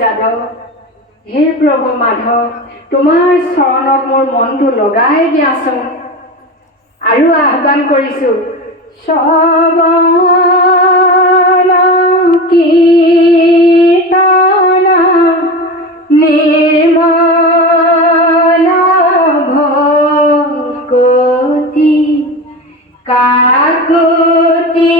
যাদৱ। হে প্ৰভু মাধৱ, তোমাৰ চৰণত মোৰ মনটো লগাই দিয়াচোন। আৰু আহ্বান কৰিছো, শ্ৰৱণ কীৰ্তন নিৰ্মল ভকতি কাকুতি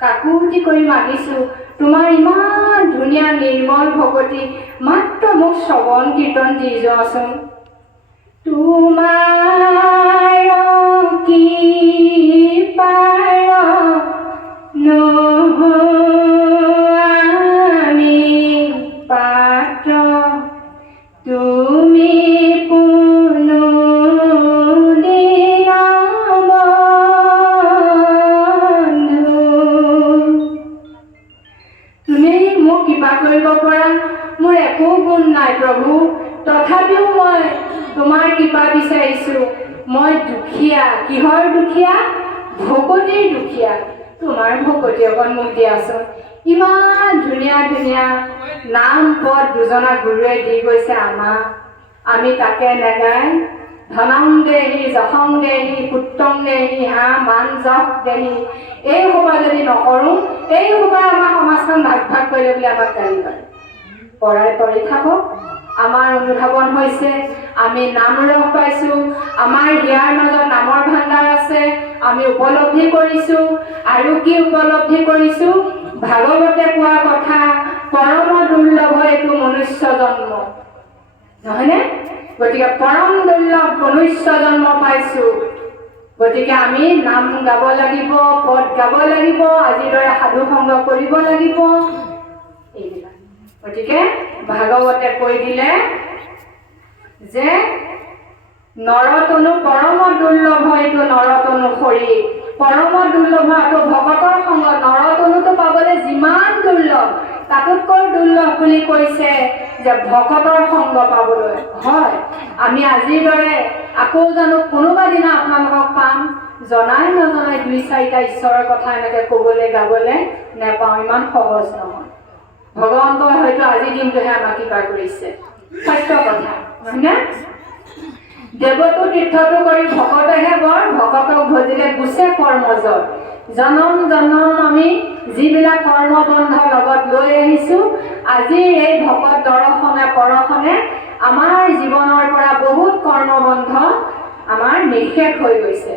কাকুতি কৰি মাগিছো, তোমাৰ ইমান ধুনীয়া নিৰ্মল ভকতি, মাত্ৰ মোক শ্ৰৱণ কীৰ্তন দি যোৱাচোন। তোমাৰ কৃপাৰ আমি পাত্ৰ, তুমি পুনু কৃপা কৰিব পৰা মোৰ একো গুণ নাই প্ৰভু, তথাপিও মই তোমাৰ কৃপা বিচাৰিছো। মই দুখীয়া। কিহৰ দুখীয়া? ভকতিৰ দুখীয়া। তোমাৰ ভকতি অকণ মোক দিয়াচোন। ইমান ধুনীয়া ধুনীয়া নাম পদ দুজনা গুৰুৱে দি গৈছে আমাক, আমি তাকে নেগাই ধনং দেহি যশং দেহি পুত্ৰং দেহি হা মান যশ দেহি, এই সোপা যদি নকৰোঁ, এই সোপাই আমাৰ সমাজখন ভাগ ভাগ কৰিলে বুলি আমাক গালি পাৰে। পৰাই পৰি থাকক। আমাৰ অনুধাৱন হৈছে, আমি নাম ৰস পাইছোঁ, আমাৰ হিয়াৰ মাজত নামৰ ভাণ্ডাৰ আছে, আমি উপলব্ধি কৰিছোঁ। আৰু কি উপলব্ধি কৰিছোঁ? ভাগৱতে কোৱা কথা, পৰম দুৰ্লভ এইটো মনুষ্য জন্ম, নহয়নে? গতিকে পৰম দুৰ্লভ মনুষ্য জন্ম পাইছোঁ। গতিকে আমি নাম গাব লাগিব, পদ গাব লাগিব, আজিৰ দৰে সাধু সংগ কৰিব লাগিব, এইবিলাক। গতিকে ভাগৱতে কৈ দিলে যে নৰতনু পৰম দুৰ্লভ এইটো নৰতনু শৰীৰ, পৰম দুৰ্লভ এইটো ভকতৰ সংগ। নৰতনুটো পাবলৈ যিমান দুৰ্লভ, তাতোতকৈ দুৰ্লভ বুলি কৈছে যে ভকতৰ সংগ পাবলৈ। হয়, আমি আজিৰ দৰে আকৌ জানো কোনোবা দিনা আপোনালোকক পাম? জনাই নজনাই দুই চাৰিটা ঈশ্বৰৰ কথা এনেকৈ ক'বলৈ গাবলৈ নেপাওঁ, ইমান সহজ নহয়। ভগৱন্তই হয়তো আজিৰ দিনটোহে আমাক কৃপা কৰিছে, সত্য কথা, নহয়নে? দেৱতো তীৰ্থটো কৰি ভকতেহে বৰ, ভকতক ভজিলে গুচে কৰ্মজৰ। জনম জনম আমি যিবিলাক কৰ্মবন্ধ লগত লৈ আহিছোঁ, আজিৰ এই ভকত দৰ্শনে পৰশনে আমাৰ জীৱনৰ পৰা বহুত কৰ্মবন্ধ আমাৰ নিষেধ হৈ গৈছে।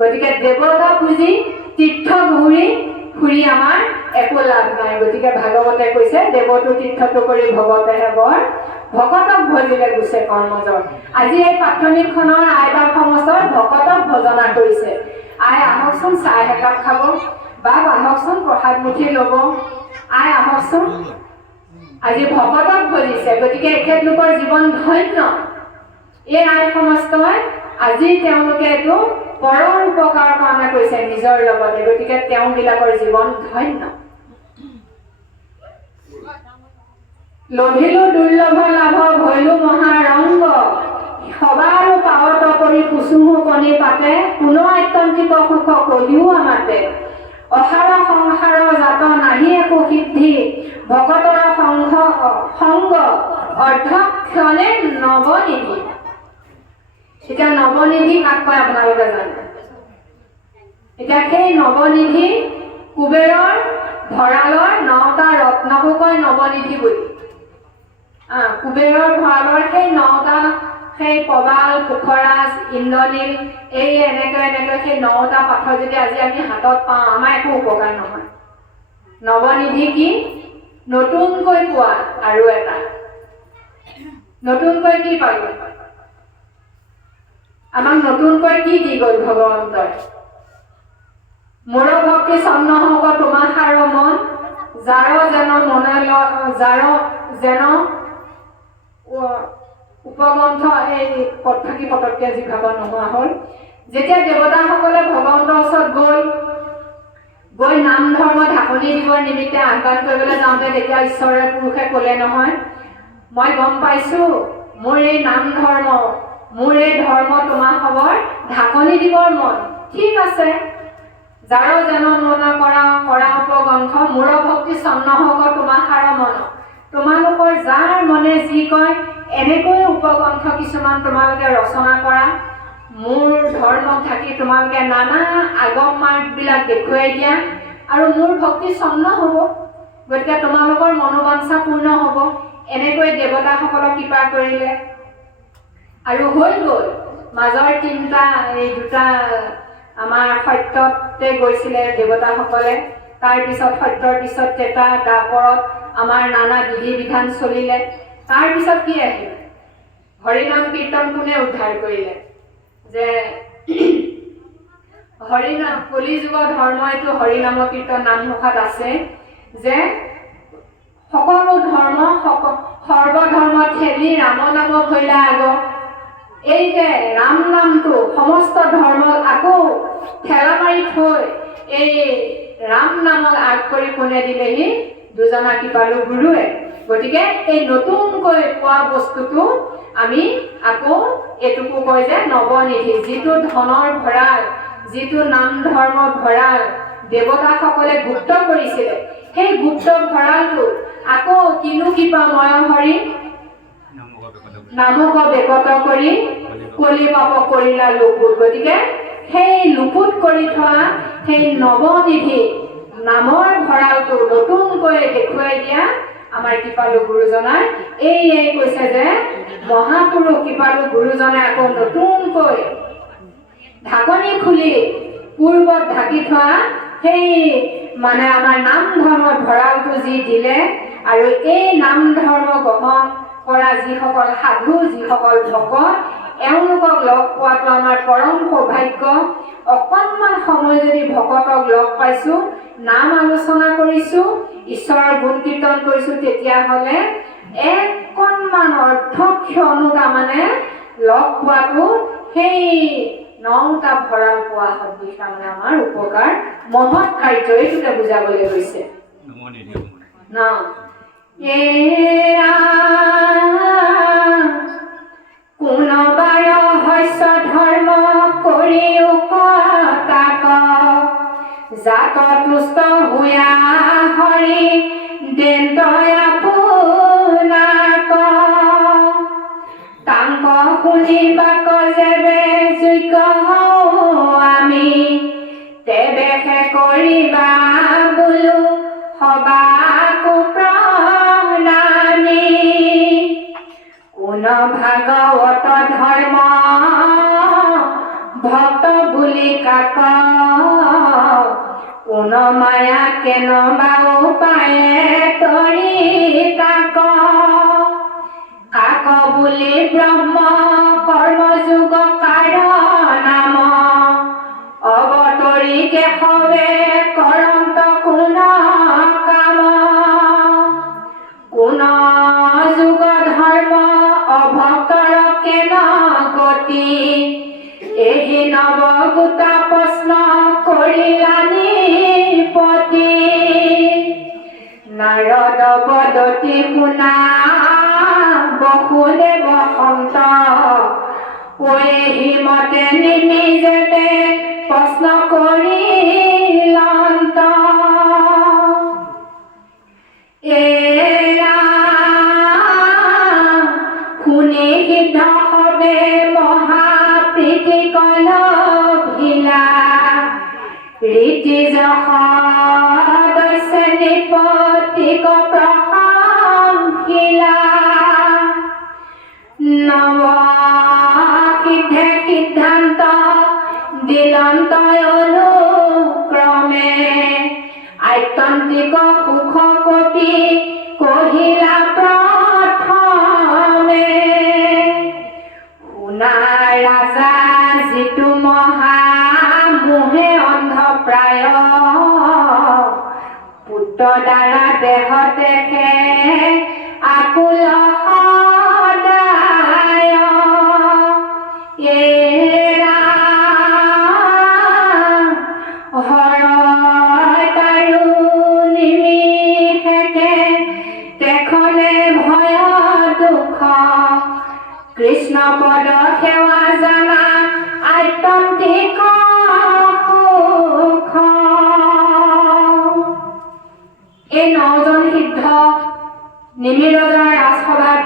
গতিকে দেৱতা পুজি তীৰ্থ ফুৰি আমাৰ একো লাভ নাই। গতিকে ভাগৱতে কৈছে, দেৱতো তীৰ্থটো কৰি ভকতেহে বৰ, ভকতক ভজিলে গুচে কৰ্মজৰ। আজি এই প্ৰাথমিকখনৰ আইবাৰ সমস্তৰ ভকতক ভজনা কৰিছে। আই আহকচোন চাহ একাপ খাব, বাপ আহকচোন প্ৰসাদ মুঠি ল'ব, আই আহকচোন। আজি ভকতক ভজিছে, গতিকে এখেতলোকৰ জীৱন ধন্য। এই আই সমস্তই আজি তেওঁলোকে এইটো পৰৰ উপকাৰৰ কাৰণে কৰিছে নিজৰ লগতে, গতিকে তেওঁবিলাকৰ জীৱন ধন্য। লভিলো দুৰ্লভ লাভ ভৈলো মহাৰংগ, সবাৰো পাৱত কৰি কুসুমো কণী পাতে, পুনৰ আত্যন্তিক সুখ কলিও আমাতে। অসাৰ সংসাৰ জাত নাহি একো সিদ্ধি, ভকতৰ সংগ অৰ্ধক্ষণে নৱনিধি। এতিয়া নৱনিধি কাক কয় আপোনালোকে জানে? এতিয়া সেই নৱনিধি কুবেৰৰ ভঁৰালৰ 9টা ৰত্নকো কয় নৱনিধি বুলি। কুবেৰৰ ভঁৰালৰ সেই 9টা, সেই প্ৰবাল, পোখৰাজ, ইন্দ্ৰনীল, এই এনেকৈ সেই 9টা পাথৰ যদি আজি আমি হাতত পাওঁ, আমাৰ একো উপকাৰ নহয়। নৱনিধি কি? নতুনকৈ পোৱা আৰু এটা। নতুনকৈ কি পালো? আমাক নতুনকৈ কি দি গ'ল ভগৱন্তই? মোৰ ভক্তি চন্ন হওক তোমাৰ সাৰ মন, যাৰ যেন মনে যাৰ যেন উপগ্ৰন্থ এই পথ পটককে জিভাব নোহোৱা হ'ল। যেতিয়া দেৱতাসকলে ভগৱন্তৰ ওচৰত গৈ নাম ধৰ্ম ঢাকনি দিবৰ নিমিত্তে আহ্বান কৰিবলৈ যাওঁতে তেতিয়া ঈশ্বৰে পুৰুষে ক'লে নহয়, মই গম পাইছোঁ মোৰ এই নাম ধৰ্ম মোৰ এই ধৰ্ম তোমাৰ খবৰ ঢাকনি দিবৰ মন। ঠিক আছে, যাৰ জানো মনা কৰা উপগ্ৰন্থ মূৰ ভক্তি চন্নহক তোমাৰ সাৰ মন। তোমালোকৰ যাৰ মনে যি কয় এনেকৈ উপগ্ৰন্থ কিছুমান তোমালোকে ৰচনা কৰা। মোৰ ধৰ্মক ঢাকি তোমালোকে নানা আগম মাৰ্গবিলাক দেখুৱাই দিয়া আৰু মোৰ ভক্তি চন্ন হ'ব। গতিকে তোমালোকৰ মনোবাঞ্ছা পূৰ্ণ হ'ব। এনেকৈ দেৱতাসকলক কৃপা কৰিলে আৰু হৈ গ'ল। মাজৰ এই দুটা আমাৰ সত্যতে গৈছিলে দেৱতাসকলে। তাৰপিছত সত্যৰ পিছত ত্ৰেতা দ্বাপৰত আমাৰ নানা বিধি বিধান চলিলে। তাৰপিছত কি আহিল? হৰিনাম কীৰ্তন কোনে উদ্ধাৰ কৰিলে? যে হৰিনাম কলি যুগৰ ধৰ্ম এইটো হৰিনাম কীৰ্তন নামঘোষাত আছে যে সকলো ধৰ্ম সৰ্বধৰ্ম ঠেলি ৰাম নাম ভৈলা আগ। এই যে ৰাম নামটো সমস্ত ধৰ্মক আকৌ ঠেলা মাৰি থৈ এই ৰাম নামক আগ কৰি কোনে দিলেহি? দুজনা কৃপালু গুৰুৱে। গতিকে এই নতুনকৈ পোৱা বস্তুটো আমি আকৌ এইটোকো কয় যে নৱনিধি। যিটো ধনৰ ভঁৰাল, যিটো নাম ধৰ্মৰ ভঁৰাল দেৱতাসকলে গুপ্ত কৰিছিলে, সেই গুপ্ত ভঁৰালটো আকৌ কিনো কৃপা ময় হৰি নামক বেকত কৰি কলি পাপ কৰিলা লোকুত। গতিকে সেই লোকুত কৰি থোৱা সেই নৱনিধি নামৰ ভঁৰালটো নতুনকৈ দেখুৱাই দিয়া আমাৰ কৃপালু গুৰুজনাৰ এই কৈছে যে মহাপুৰুষ কৃপালু গুৰুজনে আকৌ নতুনকৈ ঢাকনি খুলি পূৰ্বত ঢাকি থোৱা সেই মানে আমাৰ নাম ধৰ্মৰ ভঁৰালটো যি দিলে আৰু এই নাম ধৰ্ম গ্ৰহণ কৰা যিসকল সাধু, যিসকল ভকত, এওঁলোকক লগ পোৱাটো আমাৰ পৰম সৌভাগ্য। অকণমান সময় যদি ভকতক লগ পাইছোঁ, নাম আলোচনা কৰিছোঁ, ঈশ্বৰৰ গুণ কীৰ্তন কৰিছোঁ, তেতিয়াহ'লে অকণমান অৰ্থক্ষণো তাৰমানে লগ পোৱাটো সেই 9টা ভঁৰাল পোৱা সদৃশ তাৰমানে আমাৰ উপকাৰ মহৎ কাৰ্য। এইটোকে বুজাবলৈ গৈছে ন। কোনোবাৰ শস্য ধৰ্ম কৰিও তাক জাত তুষ্ট হুয়া হৰি দেন্ত আপোনাক তাংক শুনিবাক যেবে যোগ্য আমি তেবেহে কৰিবা বোলো সবাকো প্ৰণামী। কোন ভাগৱত ধৰ্ম ভক্ত বুলি কাক কোন মায়া কেনবা উপায়ে তৰি তাক কাক বুলি ব্ৰহ্ম কৰ্মযোগ নাম অৱতৰি কেশৱে কৰন্ত কোন কাম কোন যুগ ধৰ্ম অভক্তৰ কেন গতি এই নৱগোটা প্ৰশ্ন কৰিলা নিপতি। নাৰদ পদতি শুনা বসুদেৱ সন্ত হিমতে নিমিজতে প্ৰশ্ন কৰিলন্ত। শুনি সিদ্ধ হবে মহাপ্ৰীতি কল ভিলা ৰীতি যশে নিপতিক প্ৰশংসিলা। নৱ সিদ্ধে সিদ্ধান্ত দিলন্ত অনুক্ৰমে আত্যন্তিক সুখ কপি কহিলা প্ৰথমে। শুনা ৰাজা যিটো মহা মোহে অন্ধ প্ৰায় পুত্ৰ দ্বাৰা দেহ দেখে আকুল সদায়। তাৰো নিমিষেকে তেখনে ভয় দুখ কৃষ্ণ পদ সেৱা জানা আত্যন্তিক সুখ। এই 9জন সিদ্ধ নিমিৰজৰ ৰাজসভাত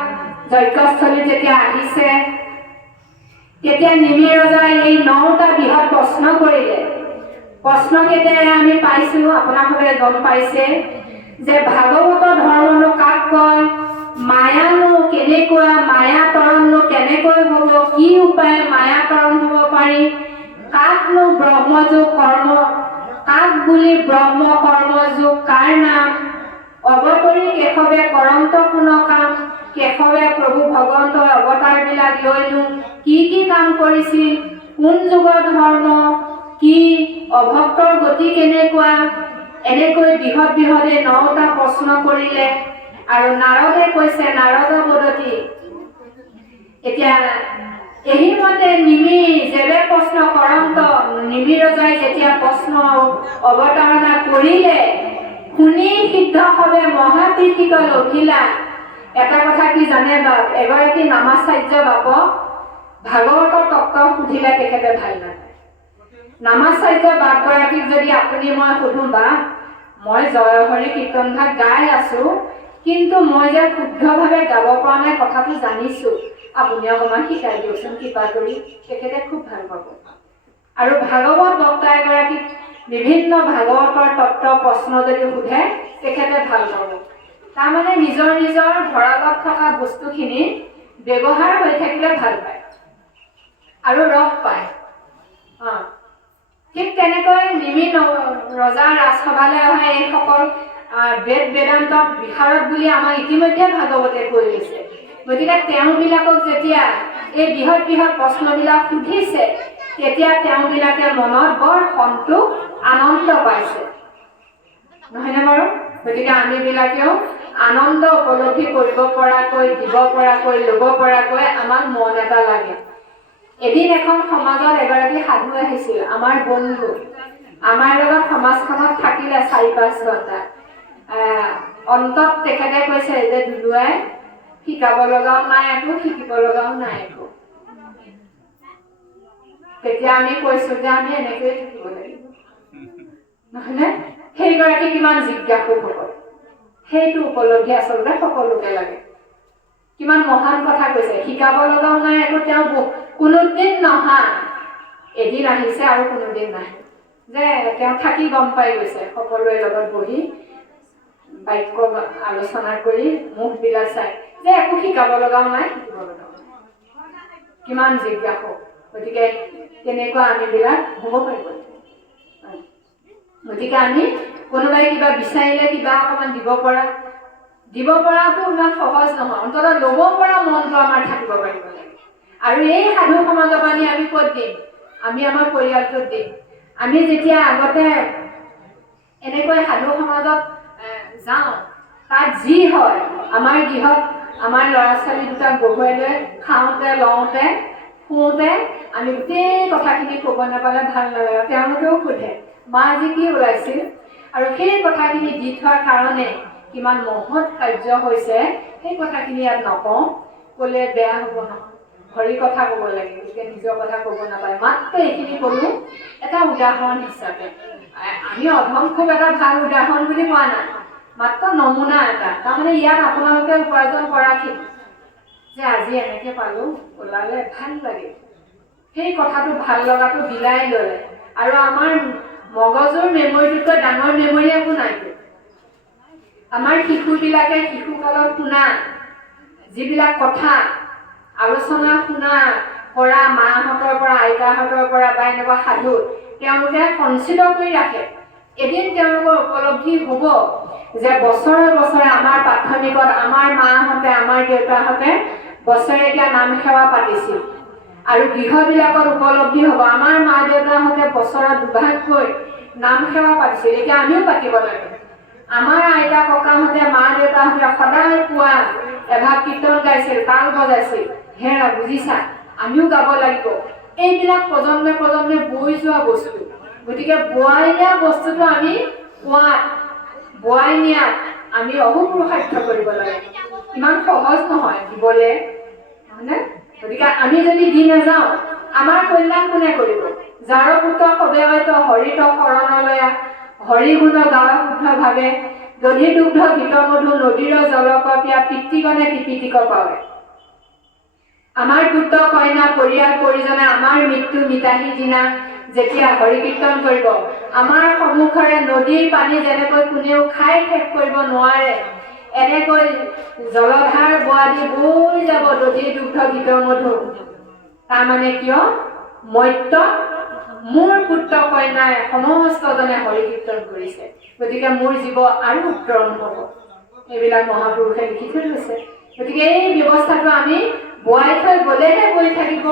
যজ্ঞস্থলীত যেতিয়া আহিছে, তেতিয়া নিমিৰজাই এই 9টা বৃহৎ প্ৰশ্ন কৰিলে। প্ৰশ্ন কেইটাই আমি পাইছো, আপোনালোকে গম পাইছে যে ভাগৱত ধৰ্মনো কাক কয়, মায়ানো কেনেকুৱা, মায়া তৰণনো কেনেকৈ হ'ব, কি উপায় মায়া তৰণ হ'ব পাৰি, কাকনো ব্ৰহ্মযোগ কৰ্ম, কাক বুলি ব্ৰহ্ম কৰ্মযোগ কাৰ নাম, অৱতৰি কেশৱে কৰন্ত কোন কাম, কেশৱে প্ৰভু ভগৱন্তৰ অৱতাৰবিলাক লৈনো কি কি কাম কৰিছিল, কোন যুগৰ ধৰ্ম কি, অভক্তৰ গতি কেনেকুৱা, এনেকৈ বৃহৎ বৃহৎ 9টা প্ৰশ্ন কৰিলে। আৰু নাৰদে কৈছে, নাৰদ বদতি, এতিয়া এই মতে নিমি যেবে প্ৰশ্ন কৰন্ত নিমিৰজাই যেতিয়া প্ৰশ্ন অৱতাৰণা কৰিলে, শুনি সিদ্ধ হবে মহাপ্ৰীতিক লভিলা। এটা কথা কি জানে বাপ, এগৰাকী নামাচাৰ্য বাপক ভাগৱতৰ তত্ত্ব সুধিলে তেখেতে ভাল নাপায়। নামাচাৰ্য বাপগৰাকীক যদি আপুনি মই সুধো, বা মই জয় হৰি কীৰ্তন ভাগ গাই আছো, কিন্তু মই যে শুদ্ধভাৱে গাব পৰা নাই কথাটো জানিছো, আপুনি অকণমান শিকাই দিয়কচোন কৃপা কৰি, তেখেতে খুব ভাল পাব। আৰু ভাগৱত বক্তা এগৰাকীক বিভিন্ন ভাগৱতৰ তত্ত্ব প্ৰশ্ন যদি সোধে, তেখেতে ভাল পাব। তাৰমানে নিজৰ নিজৰ ভঁৰালত থকা বস্তুখিনি ব্যৱহাৰ হৈ থাকিলে ভাল পায় আৰু ৰস পায়। ঠিক তেনেকৈ নিমি ৰজাৰ ৰাজসভালৈ অহা এইসকল বেদ বেদান্ত বিশাৰদ বুলি আমাক ইতিমধ্যে ভাগৱতে কৈ দিছে। গতিকে তেওঁবিলাকক যেতিয়া এই বৃহৎ বৃহৎ প্ৰশ্নবিলাক সুধিছে, তেতিয়া তেওঁবিলাকে মনত বৰ সন্তোষ আনন্দ পাইছে, নহয়নে বাৰু? গতিকে আমিবিলাকেও আনন্দ উপলব্ধি কৰিব পৰাকৈ, দিব পৰাকৈ, ল'ব পৰাকৈ আমাক মন এটা লাগে। এদিন এখন সমাজত এগৰাকী সাধু আহিছিল, আমাৰ বন্ধু, আমাৰ লগত সমাজখনত থাকিলে 4-5 ঘণ্টা। অন্তত তেখেতে কৈছে যে দুলুৱাই শিকাব লগাও নাই একো, শিকিব লগাও নাই একো। তেতিয়া আমি কৈছো যে আমি এনেকৈয়ে থাকিব লাগিব, নহয়নে? সেইগৰাকী কিমান জিজ্ঞাসু হ'ব, সেইটো উপলব্ধি আচলতে সকলোকে লাগে। কিমান মহান কথা কৈছে, শিকাব লগাও নাই একো, তেওঁ কোনোদিন নহা, এদিন আহিছে আৰু কোনোদিন নাহে, যে তেওঁ থাকি গম পাই গৈছে, সকলোৰে লগত বহি বাক্য আলোচনা কৰি মুখবিলাক চাই যে একো শিকাব লগাও নাই, শিকিব লগাও নাই। কিমান জিজ্ঞাসু। গতিকে তেনেকুৱা আমিবিলাক হ'ব পাৰিব। গতিকে আমি কোনোবাই কিবা বিচাৰিলে কিবা অকণমান দিব পৰাটো ইমান সহজ নহয়, অন্তত ল'ব পৰা মনটো আমাৰ থাকিব পাৰিব লাগে। আৰু এই সাধু সমাজক আমি ক'ত দিম? আমি আমাৰ পৰিয়ালটোত দিম। আমি যেতিয়া আগতে এনেকৈ সাধু সমাজত যাওঁ, তাত যি হয়, আমাৰ গৃহত আমাৰ ল'ৰা ছোৱালী দুটাক বহুৱাই লৈ খাওঁতে লওঁতে শুওঁতে আমি গোটেই কথাখিনি ক'ব নাপালে ভাল নালাগে। তেওঁলোকেও সোধে, মা আজি কি ওলাইছিল? আৰু সেই কথাখিনি দি থোৱাৰ কাৰণে কিমান মহৎ কাৰ্য হৈছে, সেই কথাখিনি ইয়াত নকওঁ, ক'লে বেয়া হ'ব নহয়। হৰি কথা ক'ব লাগে, গতিকে নিজৰ কথা ক'ব নাপায়। মাত্ৰ এইখিনি ক'লো এটা উদাহৰণ হিচাপে। আমি অধম খুব এটা ভাল উদাহৰণ বুলি কোৱা নাই, মাত্ৰ নমুনা এটা। তাৰমানে ইয়াত আপোনালোকে উপাৰ্জন কৰাখিনি যে আজি এনেকৈ পালোঁ, ওলালে ভাল লাগে, সেই কথাটো ভাল লগাটো বিলাই ল'লে। আৰু আমাৰ মগজুৰ মেমৰিটোতকৈ ডাঙৰ মেমৰি একো নাইতো। আমাৰ শিশুবিলাকে শিশুকালত শুনা যিবিলাক কথা, আলোচনা শুনা পৰা মাহঁতৰ পৰা, আইতাহঁতৰ পৰা বা এনেকুৱা সাধু তেওঁলোকে সঞ্চিত কৰি ৰাখে। এদিন তেওঁলোকৰ উপলব্ধি হ'ব যে বছৰে বছৰে আমাৰ প্ৰাথমিকত আমাৰ মাহঁতে, আমাৰ দেউতাহঁতে বছৰেকীয়া নাম সেৱা পাতিছিল। আৰু গৃহবিলাকত উপলব্ধি হ'ব আমাৰ মা দেউতাহঁতে বছৰত দুভাগকৈ নাম সেৱা পাতিছিল, এতিয়া আমিও পাতিব লাগে। আমাৰ আইতা ককাহঁতে, মা দেউতাহঁতে সদায় পুৱা এভাগ কীৰ্তন গাইছিল, তাল বজাইছিল। হেৰা বুজিছা, আমিও গাব লাগিব। এইবিলাক প্ৰজন্মে প্ৰজন্মে বৈ যোৱা বস্তু। গতিকে বোৱাই নিয়া বস্তুটো আমি বোৱাই নিয়াত আমি অহোপুৰুষাৰ্থ কৰিব লাগে। ইমান সহজ নহয় দিবলৈ, হয়নে? গতিকে আমি যদি দি নাযাওঁ আমাৰ কল্যাণ কোনে কৰিব? যাৰ পুত্ৰ সবে হয়তো হৰিত শৰণলয়া হৰি গুণ গাৱ শুদ্ধ ভাৱে দধি দুগ্ধ গীত মধু নদীৰ জলক পিয়া পিতৃগণে কৃপিতিক পাৱে। আমাৰ পুত্ৰ কন্যা পৰিয়াল পৰিজনে আমাৰ মৃত্যু মিতাহী দিনা যেতিয়া হৰি কীৰ্তন কৰিব, আমাৰ সন্মুখৰে নদীৰ পানী যেনেকৈ কোনেও খাই শেষ কৰিব নোৱাৰে, এনেকৈ জলধাৰ বোৱাদি বৈ যাব দধি দুগ্ধ গীত মধু। তাৰমানে কিয়? মৰ্ত্য মোৰ পুত্ৰ কন্যাই সমস্তজনে হৰি কীৰ্তন কৰিছে, গতিকে মোৰ জীৱ আৰু উত্তৰণ হ'ব। এইবিলাক মহাপুৰুষে লিখি থৈ গৈছে। গতিকে এই ব্যৱস্থাটো আমি বোৱাই থৈ গ'লেহে গৈ থাকিব।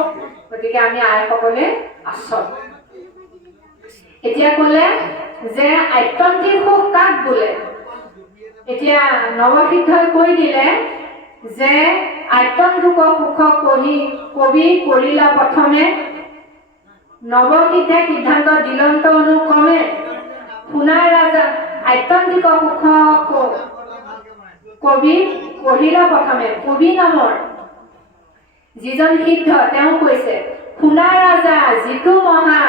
গতিকে আমি আইসকলে আচল। এতিয়া ক'লে যে আত্যন্তিক সুখ কাক বোলে? এতিয়া নৱসিদ্ধই কৈ দিলে যে আত্যন্তিক সুখ কবি কৰিলা প্ৰথমে নৱসিদ্ধে সিদ্ধান্ত দিলন্ত অনুক্ৰমে শুনাৰ ৰাজা আত্যন্তিক সুখ কবি পঢ়িলা প্ৰথমে। কবি নামৰ যিজন সিদ্ধ তেওঁ কৈছে শুনাৰ ৰাজা যিটো মহা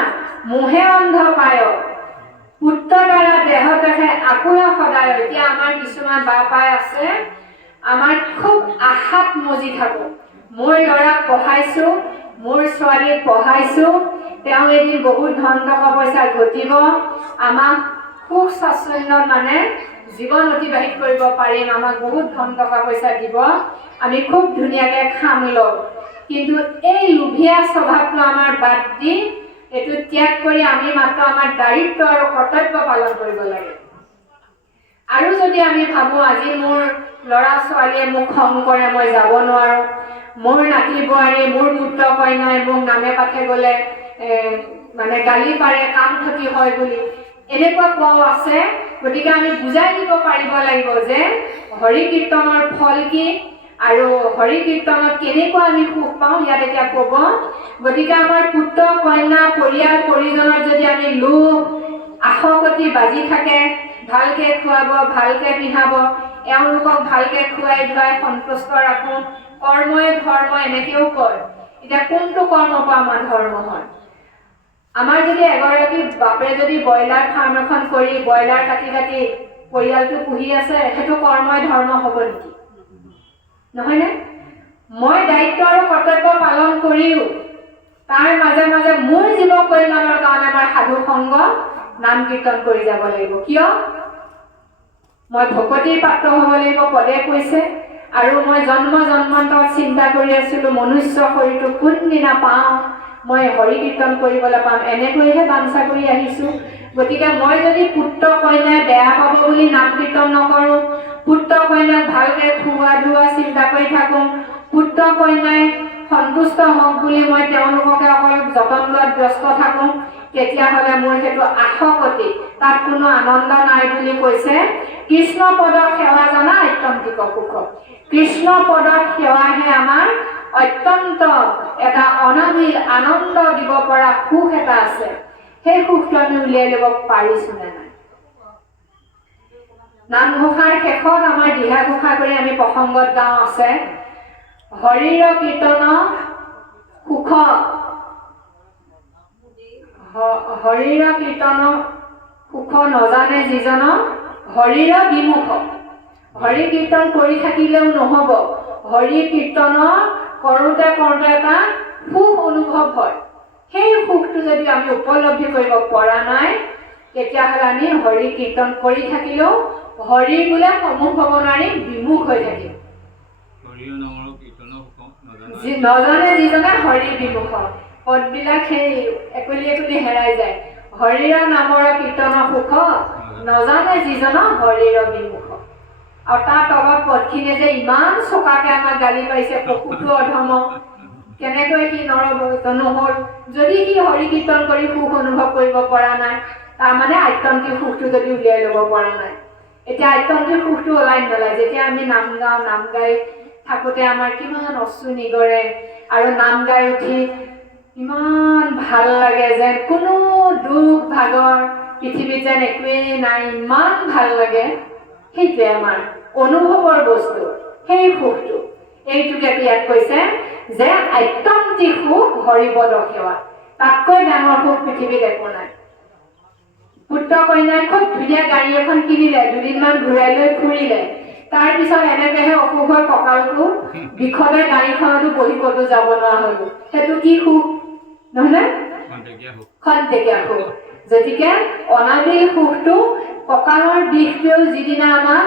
মোহে অন্ধ পায় পুত্ৰ দ্বাৰা দেহ দেখে আকুৰা সদায়। এতিয়া আমাৰ কিছুমান বাপাই আছে, আমাৰ খুব আশাত মজি থাকো, মোৰ ল'ৰাক পঢ়াইছো, মোৰ ছোৱালীক পঢ়াইছো, তেওঁ এদিন বহুত ধন টকা পইচা ঘটিব, আমাক সুখ স্বাচ্ছন্দ্যত মানে জীৱন অতিবাহিত কৰিব পাৰিম, আমাক বহুত ধন টকা পইচা দিব, আমি খুব ধুনীয়াকৈ খাম লম। কিন্তু এই লোভীয়া স্বভাৱটো আমাৰ বাদ দি এইটো ত্যাগ কৰি আমি মাত্ৰ আমাৰ দায়িত্ব আৰু কৰ্তব্য পালন কৰিব লাগে। আৰু যদি আমি ভাবোঁ আজি মোৰ ল'ৰা ছোৱালীয়ে মোক খং কৰে, মই যাব নোৱাৰোঁ, মোৰ নাতি বোৱাৰী মোৰ পুত্ৰ কন্যাই মোক নামে পাঠে গ'লে মানে গালি পাৰে, কাম ক্ষতি হয় বুলি এনেকুৱা কোৱাও আছে। গতিকে আমি বুজাই দিব পাৰিব লাগিব যে হৰি কীৰ্তনৰ ফল কি আৰু হৰি কীৰ্তনত কেনেকুৱা আমি সুখ পাওঁ, ইয়াত এতিয়া ক'ব। গতিকে আমাৰ পুত্ৰ কন্যা পৰিয়াল পৰিজনৰ যদি আমি লোভ আসক্তি বাজি থাকে, ভালকে খুৱাব, ভালকে পিন্ধাব, এওঁলোকক ভালকে খুৱাই ধুৱাই সন্তুষ্ট ৰাখোঁ, কৰ্মই ধৰ্ম এনেকেও কয়। এতিয়া কোনটো কৰ্মৰ পৰা আমাৰ ধৰ্ম হয়? আমাৰ যদি এগৰাকী বাপে যদি ব্ৰইলাৰ ফাৰ্ম এখন কৰি ব্ৰইলাৰ কাটি কাটি পৰিয়ালটো পুহি আছে, সেইটো কৰ্মই ধৰ্ম হ'ব নেকি? নহয়নে? মই দায়িত্ব আৰু কৰ্তব্য পালন কৰিও তাৰ মাজে মাজে মোৰ জীৱ কল্যাণৰ কাৰণে মই সাধু সংগ নাম কীৰ্তন কৰি যাব লাগিব। কিয়? মই ভকতিৰ পাত্ৰ হ'ব লাগিব পদে কৈছে, আৰু মই জন্ম জন্মান্তৰত চিন্তা কৰি আছিলোঁ মনুষ্য শৰীৰটো কোনদিনা পাওঁ, মই হৰি কীৰ্তন কৰিবলৈ পাম, এনেকৈহে বাঞ্ছা কৰি আহিছোঁ। গতিকে মই যদি পুত্ৰ কন্যাই বেয়া পাব বুলি নাম কীৰ্তন নকৰোঁ, পুত্ৰ কন্যাক ভালকৈ খুওৱা ধুওৱা চিন্তা কৰি থাকোঁ, পুত্ৰ কন্যাই সন্তুষ্ট হওক বুলি মই তেওঁলোককে অকল যতন লোৱাত ব্যস্ত থাকোঁ, তেতিয়াহ'লে মোৰ সেইটো আসক্তি, তাত কোনো আনন্দ নাই বুলি কৈছে। কৃষ্ণ পদৰ সেৱা জনা আত্যন্তিক সুখ। কৃষ্ণ পদৰ সেৱাহে আমাৰ অত্যন্ত এটা অনাবিল আনন্দ দিব পৰা সুখ এটা আছে। সেই সুখটো আমি উলিয়াই ল'ব পাৰিছোঁ নে নাই? নামঘোষাৰ শেষত আমাৰ দিহা ঘোষা কৰি আমি প্ৰসংগত গাওঁ আছে, হৰিৰ কীৰ্তন সুখ, হৰিৰ কীৰ্তন সুখ নজানে যিজন হৰিৰ বিমুখ। হৰি কীৰ্তন কৰি থাকিলেও নহ'ব, হৰি কীৰ্তন কৰোঁতে কৰোঁতে এটা সুখ অনুভৱ হয়। সেই সুখটো যদি আমি উপলব্ধি কৰিব পৰা নাই, তেতিয়াহ'লে আমি হৰি কীৰ্তন কৰি থাকিলেও হৰি বোলে সন্মুখ হ'ব নোৱাৰি, বিমুখ হৈ থাকিম। নজনে যিজনে হৰি বিমুখ, পদবিলাক সেই একলি একলি হেৰাই যায়। হৰিৰ নামৰ কীৰ্তনৰ সুখ নজানে যিজন হৰিৰ বিমুখ। আৰু তাৰ তলত পদখিনিয়ে যে ইমান চোকাকে আমাক গালি পাৰিছে, পশুটো অধম, কেনেকৈ সি নৰতনু হ'ল, যদি সি হৰি কীৰ্তন কৰি সুখ অনুভৱ কৰিব পৰা নাই, তাৰমানে আত্যন্তিক সুখটো যদি উলিয়াই ল'ব পৰা নাই। এতিয়া আত্যন্তিক সুখটো ওলাই নলয়। যেতিয়া আমি নাম গাওঁ, নাম গাই থাকোঁতে আমাৰ কিমান অশ্ৰু নিগৰে, আৰু নাম গাই উঠি ইমান ভাল লাগে যেন কোনো দুখ ভাগৰ পৃথিৱীত যেন একোৱেই নাই, ইমান ভাল লাগে। সেইটোৱে আমাৰ অনুভৱৰ বস্তু, সেই সুখটো। এইটোকে ইয়াত কৈছে যে আত্যন্তিক সুখ হৰিপদ সেৱা। তাতকৈ ডাঙৰ সুখ পৃথিৱীত একো নাই। পুত্ৰ কন্যাই খুব ধুনীয়া গাড়ী এখন কিনিলে, দুদিনমান ঘূৰাই লৈ ফুৰিলে, তাৰপিছত এনেকেহে অসুখ হৈ কঁকালটো বিষতে গাড়ীখনতো বহি ক'তো যাব নোৱাৰা হৈ গ'ল। সেইটো কি সুখ নহয়নে? খন্তেকীয়া সুখ। গতিকে অনাবিল সুখটো কঁকালৰ বিষটোৱেও যিদিনা আমাক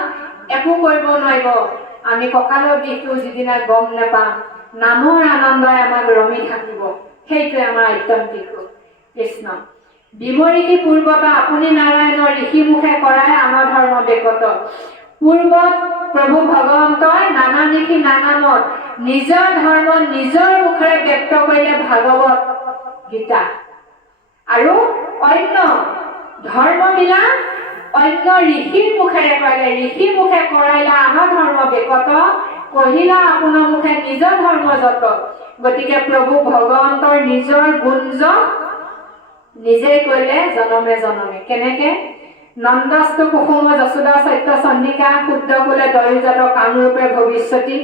একো কৰিব নোৱাৰিব, আমি কঁকালৰ বিষটো যিদিনা গম নাপাম, নামৰ আনন্দই আমাক ৰমি থাকিব, সেইটোৱে আমাৰ আত্যন্তিক সুখ। কৃষ্ণ বিমৰিষি পূৰ্বত আপুনি নাৰায়ণৰ ঋষিমুখে কৰাই আমাৰ ধৰ্ম বেকত। পূৰ্বত প্ৰভু ভগৱন্তই নানা ঋষি নানা মত নিজৰ ধৰ্ম নিজৰ মুখেৰে ব্যক্ত কৰিলে ভাগৱত গীতা, আৰু অন্য ধৰ্মবিলাক অন্য ঋষিৰ মুখেৰে কৰালে, ঋষি মুখে কৰাইলা আমাৰ ধৰ্ম বেকত, কহিলা আপোনাৰ মুখে নিজৰ ধৰ্ম যত। গতিকে প্ৰভু ভগৱন্তৰ নিজৰ গুঞ্জ নিজেই কৰিলে জনমে জনমে। কেনেকে? নন্দস্তু কুসুম যশোদা সত্য চন্দিকা শুদ্ধ কুলে দৰিজাত কামৰূপে ভৱিষ্যতি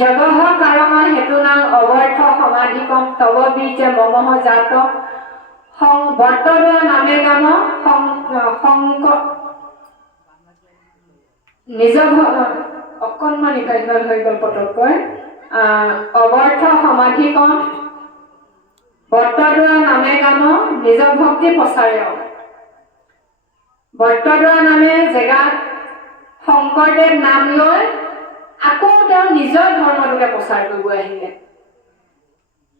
জগহ কাৰণ হেতুনা অবৰ্থ সমাধিকম তব বীৰ্যে মমহ জাত বৰ্তদোৱা নামে গাম সংক নিজ অকণমান ইফাল হৈ গ'ল পটককৈ। অবৰ্থ সমাধিকম বৰ্তদোৱা নামে গাম নিজ ভক্তি প্ৰচাৰে। বৰ্তদোৱা নামে জেগাত শংকৰদেৱ নাম লৈ আকৌ তেওঁ নিজৰ ধৰ্মটোকে প্ৰচাৰ কৰিব আহিলে।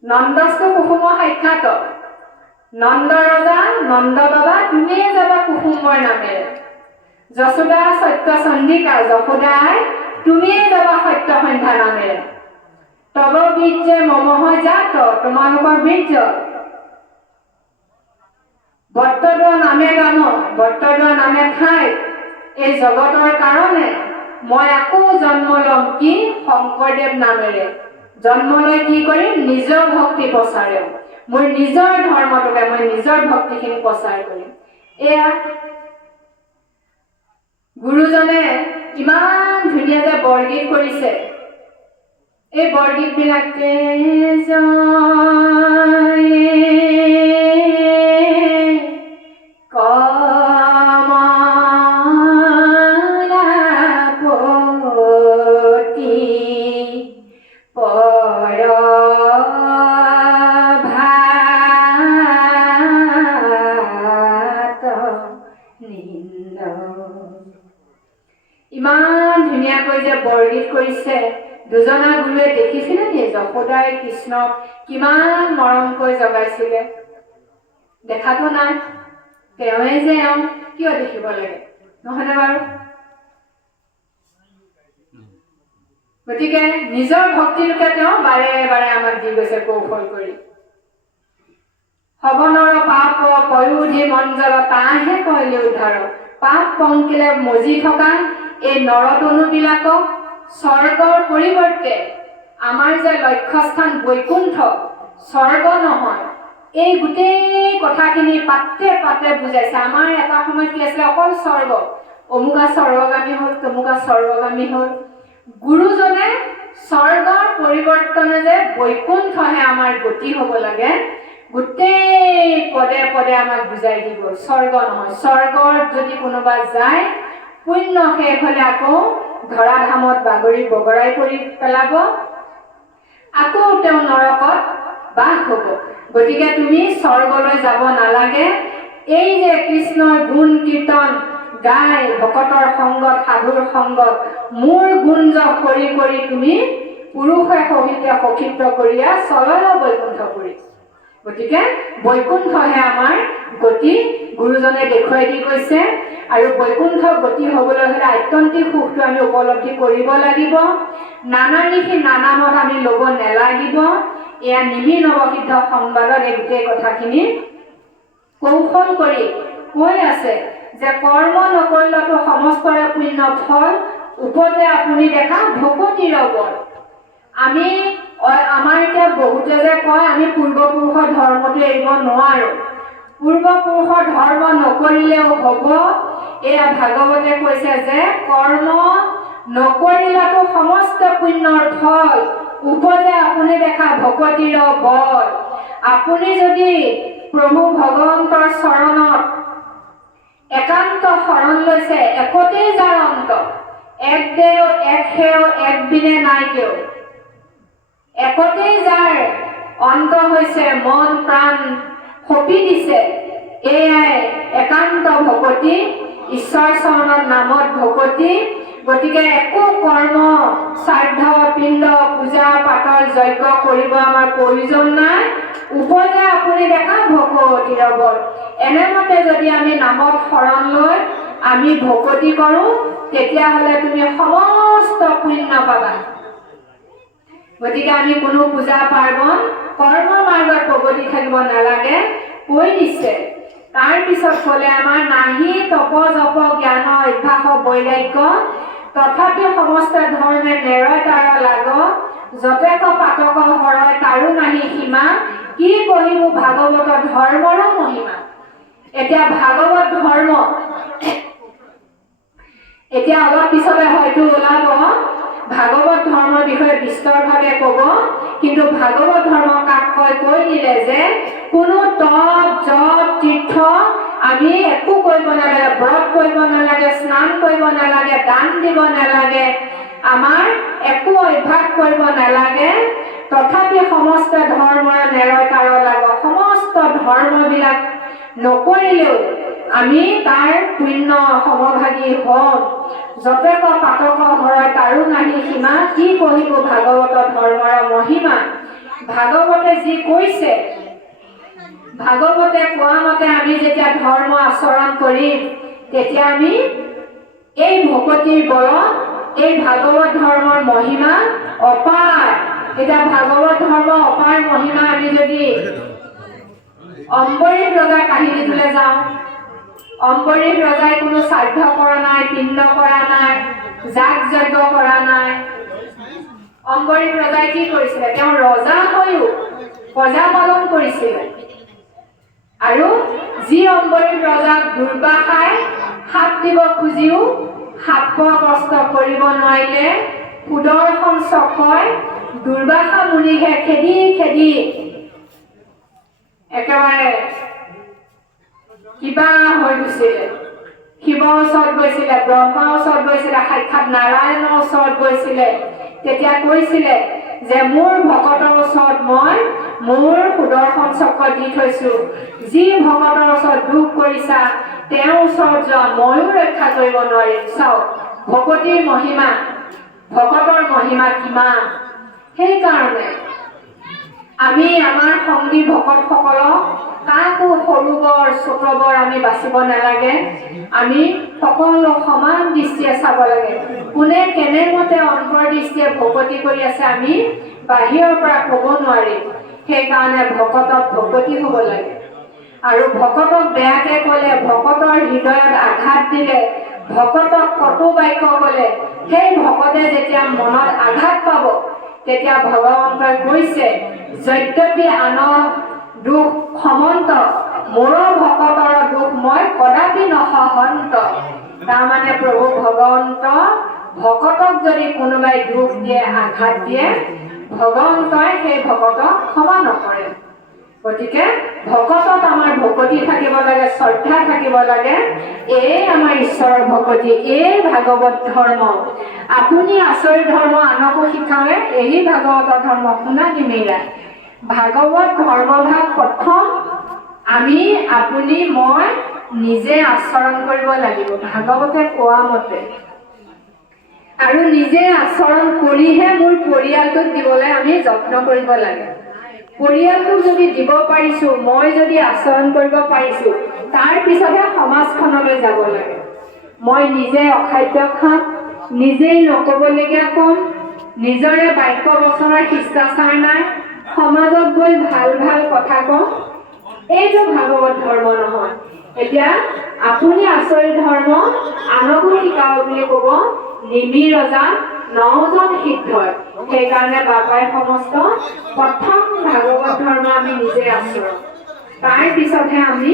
নন্দস্তু কুসুম সাক্ষাৎ নন্দ ৰজা নন্দ বাবা তুমিয়ে যাবা কুসুমৰ নামেৰে। যশোদা সত্য চন্দিকা যশোদাই তুমিয়ে যাবা সত্য সন্ধ্যা নামেৰে। তব বীৰ্যে মমহ জাত তোমালোকৰ বীৰ্য। বৰ্তদোৱা নামে গাম বৰ্তদোৱা নামে ঠাই এই জগতৰ কাৰণে মই আকৌ জন্ম ল'ম কি শংকৰদেৱ নামেৰে। জন্ম লৈ কি কৰিম? নিজৰ ভক্তি প্ৰচাৰে। মোৰ নিজৰ ধৰ্মটোকে মই নিজৰ ভক্তিখিনি প্ৰচাৰ কৰিম। এয়া গুৰুজনে ইমান ধুনীয়াকে বৰগীত কৰিছে। এই বৰগীত বিলাকে ইমান ধুনীয়াকৈ যে বৰগীত কৰিছে। দুজনা গুৰুৱে দেখিছিলে নি যশোদাই কৃষ্ণক কিমান মৰমকৈ জগাইছিলে? দেখাতো নাই। তেওঁৱে যে কিয় দেখিব লাগে নহয়নে বাৰু? গতিকে নিজৰ ভক্তিটোকে তেওঁ বাৰে বাৰে আমাক দি গৈছে কৌশল কৰি। সবনৰ পাপ পয়োধি মঞ্জল তাহে কইলে উদ্ধাৰ। পাপ পংকিলে মজি থকা এই নৰতনুবিলাকক স্বৰ্গৰ পৰিৱৰ্তে আমাৰ যে লক্ষ্যস্থান বৈকুণ্ঠ, স্বৰ্গ নহয়, এই গোটেই কথাখিনি পাতে পাতে বুজাইছে। আমাৰ এটা সময় কি আছিলে? অকল স্বৰ্গ, অমুকা স্বৰ্গগামী হ'ল, তমুকা স্বৰ্গগামী হ'ল। গুৰুজনে স্বৰ্গৰ পৰিৱৰ্তনে যে বৈকুণ্ঠহে আমাৰ গতি হ'ব লাগে, গোটেই পদে পদে আমাক বুজাই দিব। স্বৰ্গ নহয়, স্বৰ্গত যদি কোনোবা যায় পুণ্য শেষ হ'লে আকৌ ধৰাধামত বাগৰি বগৰাই পৰি পেলাব, আকৌ তেওঁ নৰকত বাস হ'ব। গতিকে তুমি স্বৰ্গলৈ যাব নালাগে। এই যে কৃষ্ণৰ গুণ কীৰ্তন গাই ভকতৰ সংগত সাধুৰ সংগত মোৰ গুঞ্জ কৰি কৰি তুমি পুৰুষে সহিতে সখিত্ব কৰিয়া চলল বৈকুণ্ঠপুৰী। গতিকে বৈকুণ্ঠহে আমাৰ গতি গুৰুজনে দেখুৱাই দি গৈছে। আৰু বৈকুণ্ঠ গতি হ'বলৈ হ'লে আত্যন্তিক সুখটো আমি উপলব্ধি কৰিব লাগিব। নানা ঋষি নানা মত আমি ল'ব নেলাগিব। এয়া নিমি নৱসিদ্ধ সংবাদত এই গোটেই কথাখিনি কৌশল কৰি কৈ আছে যে কৰ্ম নকৰিলেতো সমস্তৰে পুণ্য ফল উপজে আপুনি দেখা ভকতিৰ বল। আমি আমাৰ এতিয়া বহুতে যে কয় আমি পূৰ্বপুৰুষৰ ধৰ্মটো এৰিব নোৱাৰো, পূৰ্বপুৰুষৰ ধৰ্ম নকৰিলেও হ'ব। এয়া ভাগৱতে কৈছে যে কৰ্ম নকৰিলেতো সমস্ত পুণ্যৰ ফল উপজে আপুনি দেখা ভকতিৰ বল আপুনি যদি প্ৰভু ভগৱন্তৰ চৰণত একান্ত শৰণ লৈছে একতেই যাৰ অন্ত এক দেও এক সেও এক বিনে নাই কেও একতেই যাৰ অন্ত হৈছে মন প্ৰাণ সপি দিছে এয়াই একান্ত ভকতি ঈশ্বৰ চৰণৰ নামত ভকতি গতিকে একো কৰ্ম শ্ৰাদ্ধ পিণ্ড পূজা পাতল যজ্ঞ কৰিব আমাৰ প্ৰয়োজন নাই উপজে আপুনি দেখা ভকতিৰ বল এনেমতে যদি আমি নামত শৰণ লৈ আমি ভকতি কৰোঁ তেতিয়াহ'লে তুমি সমস্ত পুণ্য পাবা গতিকে আমি কোনো পূজা পাৰ্বণ কৰ্ম মাৰ্গত প্ৰগতি থাকিব নালাগে কৈ দিছে তাৰ পিছত ক'লে আমাৰ নাহি তপ জপ জ্ঞান অভ্যাস বৈৰাগ্য তথাপি সমস্ত ধৰ্মে নেৰয় তাৰ লাগ যতেক পাতক হৰয় তাৰো নাহি সীমা কি কহিব ভাগৱত ধৰ্মৰ মহিমা এতিয়া ভাগৱত ধৰ্ম এতিয়া অলপ পিছতে হয়তো ওলাব ভাগৱত ধৰ্মৰ বিষয়ে বিস্তৰভাৱে ক'ব কিন্তু ভাগৱত ধৰ্ম কাক কয় কৈ দিলে যে কোনো তপ জপ তীৰ্থ আমি একো কৰিব নালাগে ব্ৰত কৰিব নালাগে স্নান কৰিব নালাগে দান দিব নালাগে আমাৰ একো অভ্যাস কৰিব নালাগে তথাপি সমস্ত ধৰ্মৰ নেৰয় তাৰ লাগ সমস্ত ধৰ্মবিলাক নকৰিলেও আমি তাৰ পুণ্য সমভাগী হম যতেক পাতক হৰয় তাৰো নাহি সীমা কি কহিব ভাগৱত ধৰ্মৰ মহিমা ভাগৱতে যি কৈছে ভাগৱতে কোৱা মতে আমি যেতিয়া ধৰ্ম আচৰণ কৰিম তেতিয়া আমি এই ভকতিৰ বলত এই ভাগৱত ধৰ্মৰ মহিমা অপাৰ এতিয়া ভাগৱত ধৰ্ম অপাৰ মহিমা আমি যদি অম্বৰীশ ৰজাৰ কাহিনীটোলৈ যাওঁ অম্বৰীশ ৰজাই কোনো শ্ৰাদ্ধ কৰা নাই পিণ্ড কৰা নাই যাগ যজ্ঞ কৰা নাই অম্বৰীশ ৰজাই কি কৰিছিলে তেওঁ ৰজা হৈও প্ৰজা পালন কৰিছিলে আৰু যি অম্বৰীশ ৰজাক দুৰ্বাসাই সাপ দিব খুজিও সাপগ্ৰস্ত কৰিব নোৱাৰিলে সুদৰ্শন চক্ৰই দুৰ্বাসা মুনিহে খেদি খেদি একেবাৰে কিবা হৈ গৈছিলে শিৱৰ ওচৰত গৈছিলে ব্ৰহ্মাৰ ওচৰত গৈছিলে সাক্ষাৎ নাৰায়ণৰ ওচৰত গৈছিলে তেতিয়া কৈছিলে যে মোৰ ভকতৰ ওচৰত মই মোৰ সুদৰ্শন চক্ৰ দি থৈছো যি ভকতৰ ওচৰত দুখ কৰিছা তেওঁৰ ওচৰত যোৱা ময়ো ৰক্ষা কৰিব নোৱাৰিম চাওক ভকতিৰ মহিমা ভকতৰ মহিমা কিমান সেইকাৰণে আমি আমাৰ সংগী ভকতসকলক কাকো সৰু বৰ ছোট বৰ আমি বাচিব নালাগে আমি সকলো সমান দৃষ্টিৰে চাব লাগে কোনে কেনেমতে অন্তৰ্দৃষ্টিৰে ভকতি কৰি আছে আমি বাহিৰৰ পৰা ক'ব নোৱাৰিম সেইকাৰণে ভকতক ভকতি হ'ব লাগে আৰু ভকতক বেয়াকে ক'লে ভকতৰ হৃদয়ত আঘাত দিলে ভকতক কটু বাক্য ক'লে সেই ভকতে যেতিয়া মনত আঘাত পাব তেতিয়া ভগৱন্তই কৈছে যদ্যপি আন দুখ সমন্ত মোৰ ভকতৰ দুখ মই কদাপি নহন্ত তাৰমানে প্ৰভু ভগৱন্ত ভকতক যদি কোনোবাই দুখ দিয়ে আঘাত দিয়ে ভগৱন্তই সেই ভকতক ক্ষমা নকৰে গতিকে ভকতত আমাৰ ভকতি থাকিব লাগে শ্ৰদ্ধা থাকিব লাগে এই আমাৰ ঈশ্বৰৰ ভকতি এই ভাগৱত ধৰ্ম আপুনি আচৰিত ধৰ্ম আনকো শিকাৱে এই ভাগৱত ধৰ্ম শুনা নিমিৰা ভাগৱত ধৰ্মভাগ প্ৰথম আমি আপুনি মই নিজে আচৰণ কৰিব লাগিব ভাগৱতে কোৱা মতে আৰু নিজে আচৰণ কৰিহে মোৰ পৰিয়ালটোক দিবলৈ আমি যত্ন কৰিব লাগে পৰিয়ালটোক যদি দিব পাৰিছো মই যদি আচৰণ কৰিব পাৰিছো তাৰ পিছতহে সমাজখনলৈ যাব লাগে মই নিজে অখাদ্য খাম নিজেই নক'বলগীয়া কম নিজৰে বাক্য বচনৰ শিষ্টাচাৰ নাই সমাজত গৈ ভাল ভাল কথা কওঁ এইটো ভাগৱত ধৰ্ম নহয় এতিয়া আপুনি আচৰিত ধৰ্ম আনকো শিকাও বুলি ক'ব নিমি ৰজা 9জন সিদ্ধই সেইকাৰণে বাবাই সমস্ত প্ৰথম ভাগৱত ধৰ্ম আমি নিজে আচৰণ তাৰ পিছতহে আমি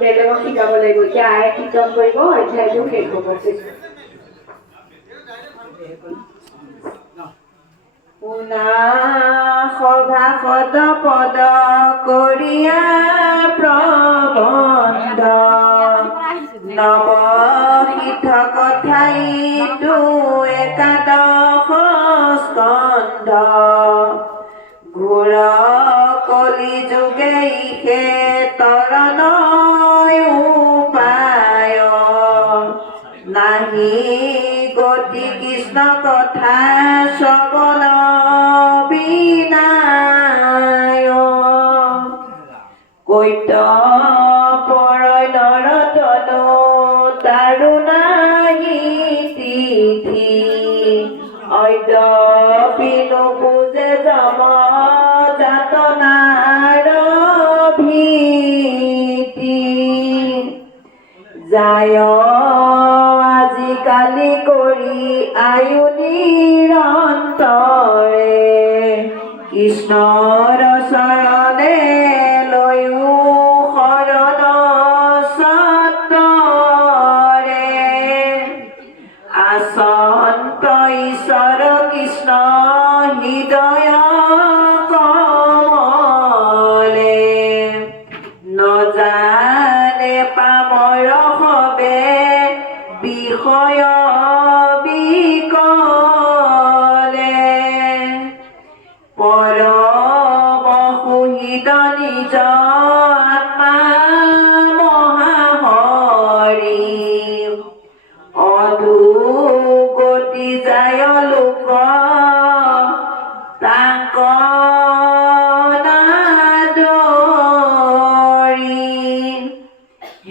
বেলেগক শিকাব লাগিব এতিয়া আয়ে কীৰ্তন কৰিব অধ্যায়টো শেষ হ'ব শুনা সভাসদ পদ কৰিয়া প্ৰবন্ধ নৱসিদ্ধ কথাইটো একাদশ স্কন্ধ ঘোৰ কলি যুগে ইহে তৰণ উপায় নাহি গতি কৃষ্ণ কথা শ্ৰৱণ বিনায় কৈত পৰয় নৰতনু তাৰো নাহি তিথি অদ্যপি নুবুজে যম যাতনাৰ ভীতি যায় আজিকালি কৰি আয়ু নিৰন্তৰে কৃষ্ণৰ চৰণে লৈও শৰণ সত্তৰে আচন্ত ঈশ্বৰ কৃষ্ণ হৃদয় কমলে নজানে পামৰ হবে বিষয় বিকলে পৰম সুহৃদ নিজ আত্মা মহাহৰি অধুগতি যায় লোক তাক নাদৰি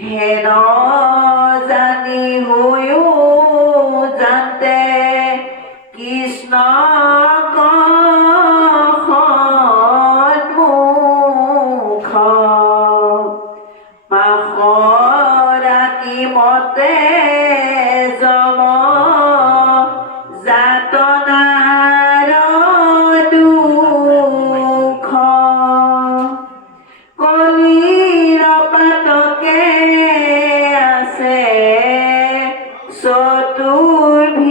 হেন জানি হৈও জানতে কৃষ্ণ সন্মুখ পাখৰাকি মতে যম যাতনাৰ দুখ কলিৰ পাতকে আছে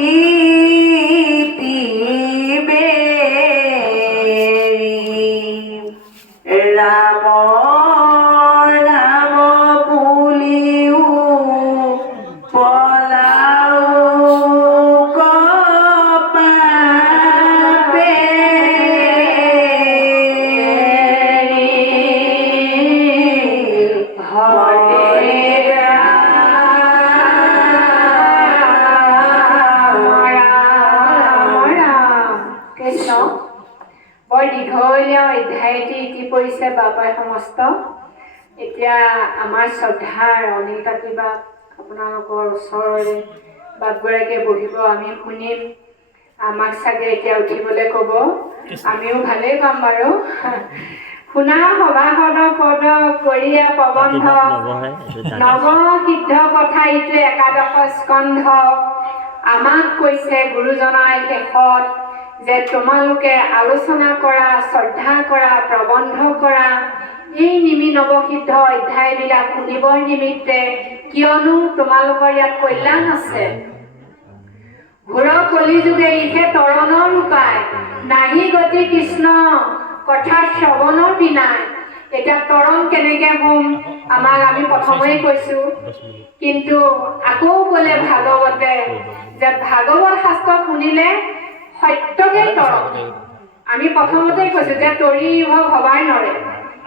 চতুৰ্ভীতি বেৰি ৰাম ৰাম বুলিও পলাও কপাপে হৰে কৃষ্ণ বৰ দীঘলীয়া অধ্যায়টি কি পৰিছে বাবাই সমস্ত এতিয়া আমাৰ শ্ৰদ্ধাৰ অনিল কাকিবা আপোনালোকৰ ওচৰৰে বাপগৰাকীয়ে বহিব আমি শুনিম আমাক চাগে এতিয়া উঠিবলৈ ক'ব আমিও ভালেই পাম বাৰু শুনা সভাসদ পদ কৰিয়া প্ৰবন্ধ নৱসিদ্ধ কথা ইটো একাদশ স্কন্ধ আমাক কৈছে গুৰুজনাই শেষত যে তোমালোকে আলোচনা কৰা শ্ৰদ্ধা কৰা প্ৰবন্ধ কৰা এই নৱসিদ্ধ অধ্যায়বিলাক শুনিবৰ নিমিত্তে কিয়নো তোমালোকৰ ইয়াত কল্যাণ আছে ঘোৰ কলিযুগে ইহে তৰণৰ উপায় নাহি গতি কৃষ্ণ কথা শ্ৰৱণৰ বিনাই এতিয়া তৰণ কেনেকে হ'ম আমাক আমি প্ৰথমেই কৈছো কিন্তু আকৌ বোলে ভাগৱতে যে ভাগৱত শাস্ত্ৰ শুনিলে সত্যকে তৰণ আমি প্ৰথমতেই কৈছো যে তৰি ভবাই নৰে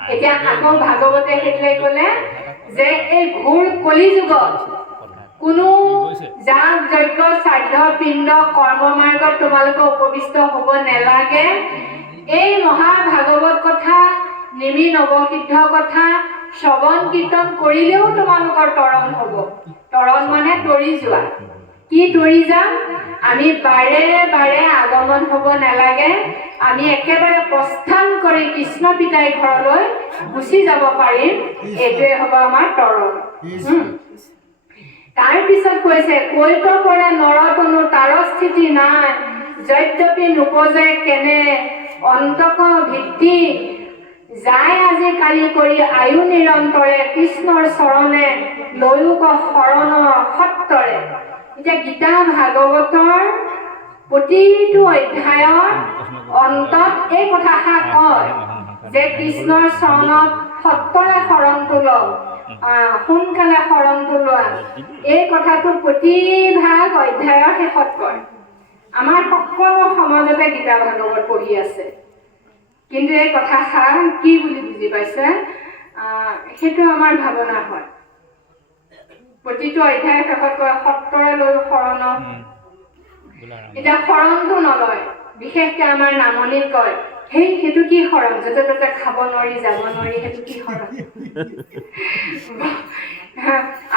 এতিয়া আকৌ ভাগৱতে সেইটোৱে ক'লে যে এই ঘোৰ কলিযুগত কোনো যাগ যজ্ঞ শ্ৰাদ্ধ পিণ্ড কৰ্ম মাৰ্গত তোমালোকে উপবিষ্ট হ'ব নালাগে এই মহা ভাগৱত কথা নৱসিদ্ধ কথা শ্ৰৱণ কীৰ্তন কৰিলেও তোমালোকৰ তৰণ হ'ব তৰণ মানে তৰি যোৱা কি তৰি যাম আমি বাৰে বাৰে আগমন হ'ব নালাগে আমি একেবাৰে প্ৰস্থান কৰি কৃষ্ণ পিতাই ঘৰলৈ গুচি যাব পাৰিম এইটোৱে হ'ব আমাৰ তৰণ তাৰ পিছত কৈছে কৈত পৰা নৰতনু তাৰ স্থিতি নাই যদ্যপি নুপজে কেনে অন্তক ভিত্তি যায় আজি কালি কৰি আয়ু নিৰন্তৰে কৃষ্ণৰ চৰণে লৈও শৰণ সত্তৰে এতিয়া গীতা ভাগৱতৰ প্ৰতিটো অধ্যায়ৰ অন্তত এই কথাষাৰ কয় যে কৃষ্ণৰ চৰণত সত্তৰে শৰণটো লওক, সোনকালে শৰণটো লোৱা। এই কথাটো প্ৰতিভাগ অধ্যায়ৰ শেষত কয়। আমাৰ সকলো সমাজতে গীতা ভাগৱত পঢ়ি আছে, কিন্তু এই কথাষাৰ কি বুলি বুজি পাইছে সেইটো আমাৰ ভাৱনা হয়। প্ৰতিটো অধ্যায়ৰ শেষত কয় সত্তৰে লৈ শৰণত। এতিয়া শৰণটো নলয়, বিশেষকে আমাৰ নামনিত কয় সেইটো কি শৰণ, য'তে ত'তে খাব নোৱাৰি যাব নোৱাৰি, সেইটো কি শৰণ?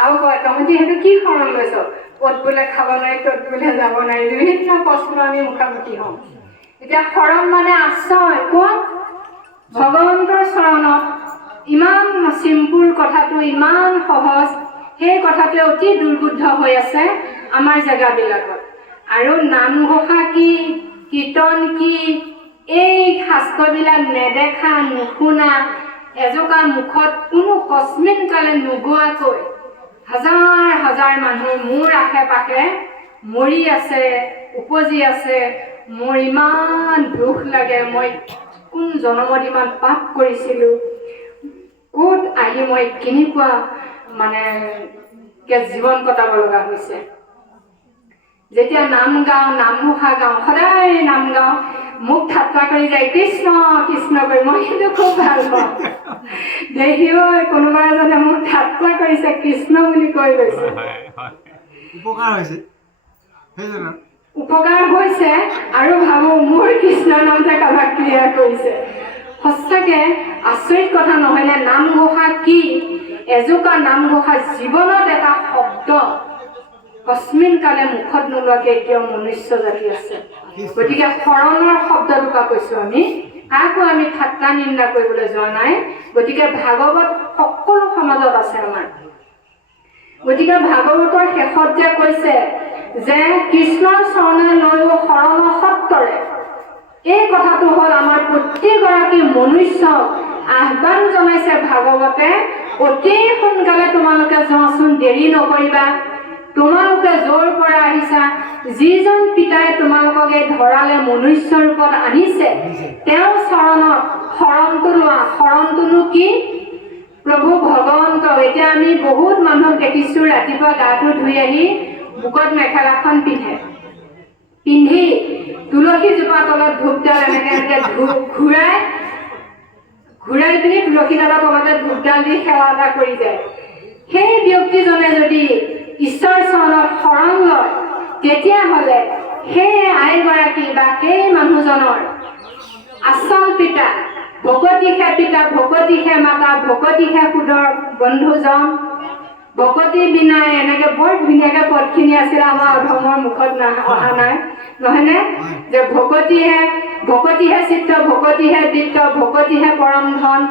আৰু কয় তহঁতি সেইটো কি শৰণ লৈছ, ক'ত বোলে খাব নোৱাৰি, ক'ত বোলে যাব নোৱাৰি, বিভিন্ন প্ৰশ্ন আমি মুখামুখি হওঁ। এতিয়া শৰণ মানে আশ্ৰয় ক'ত? ভগৱন্তৰ চৰণত। ইমান চিম্পুল কথাটো, ইমান সহজ, সেই কথাটোৱে অতি দুৰ্বোধ্য হৈ আছে আমাৰ জেগাবিলাকত। আৰু নামঘোষা কি, কীৰ্তন কি, এই শাস্ত্ৰবিলাক নেদেখা নুশুনা, এজোকা মুখত কোনো কস্মিন কালে নোগোৱাকৈ হাজাৰ হাজাৰ মানুহ মোৰ আশে পাশে মৰি আছে, উপজি আছে। মোৰ ইমান দুখ লাগে, মই কোন জনমত ইমান পাপ কৰিছিলোঁ, ক'ত আহি মই কেনেকুৱা জীৱন কটাব লগা হৈছে। যেতিয়া নাম গাওঁ, নামঘোষা গাওঁ, সদায় নাম গাওঁ, মোক ঠাট্টা কৰি যায় কৃষ্ণ কৃষ্ণ কৰি, মই সেইটো খুব ভাল পাওঁ। দেখিও কোনোবা এজনে মোক ঠাট্টা কৰিছে, কৃষ্ণ বুলি কৈ গৈছে। উপকাৰ হৈছে আৰু ভাবো মোৰ কৃষ্ণৰ নামতে কাৰোবাক ক্লিয়াৰ কৰিছে। সঁচাকে আচৰিত কথা নহয়নে? নামঘোষা কি? এজোকা নামঘোষা জীৱনত এটা শব্দ কস্মিন কালে মুখত নোলোৱাকে এতিয়াও মনুষ্য জাতি আছে। গতিকে শৰণৰ শব্দটোকা কৈছো আমি, কাকো আমি ঠাট্টা নিন্দা কৰিবলৈ যোৱা নাই। গতিকে ভাগৱত সকলো সমাজত আছে আমাৰ। গতিকে ভাগৱতৰ শেষত যে কৈছে যে কৃষ্ণৰ চৰণে লৈও শৰণ সত্তৰে, এই কথাটো হ'ল আমাৰ প্ৰতিগৰাকী মনুষ্যক আহ্বান জনাইছে ভাগৱতে। অতি সোনকালে তোমালোকে যোৱাচোন, দেৰি নকৰিবা। তোমালোকে য'ৰ পৰা আহিছা, যিজন পিতাই তোমালোকক এই ধৰালে মনুষ্য ৰূপত আনিছে, তেওঁৰ চৰণত শৰণটো লোৱা। শৰণটোনো কি? প্ৰভু ভগৱন্ত। এতিয়া আমি বহুত মানুহক দেখিছো ৰাতিপুৱা গাটো ধুই আহি বুকত মেখেলাখন পিন্ধি তুলসী জোপা তলত ধূপডাল এনেকে ঘূৰাই পিনি তুলসীডালৰ তলতে ধূপডাল দি সেৱা এটা কৰি যায়। সেই ব্যক্তিজনে যদি ঈশ্বৰ চৰণত শৰণ লয়, তেতিয়াহ'লে সেই আইগৰাকী বা সেই মানুহজনৰ আচল পিতা, ভকতিহে পিতা, ভকতিহে মাতা, ভকতিহে সুদৰ বন্ধুজন, ভকতি বিনাই, এনেকে বৰ ধুনীয়াকে পদখিনি আছিল, আমাৰ অধমৰ মুখত অহা নাই নহয়নে? যে ভকতিহে চিত্ত, ভকতিহে বৃত্ত, ভকতিহে পৰম ধন,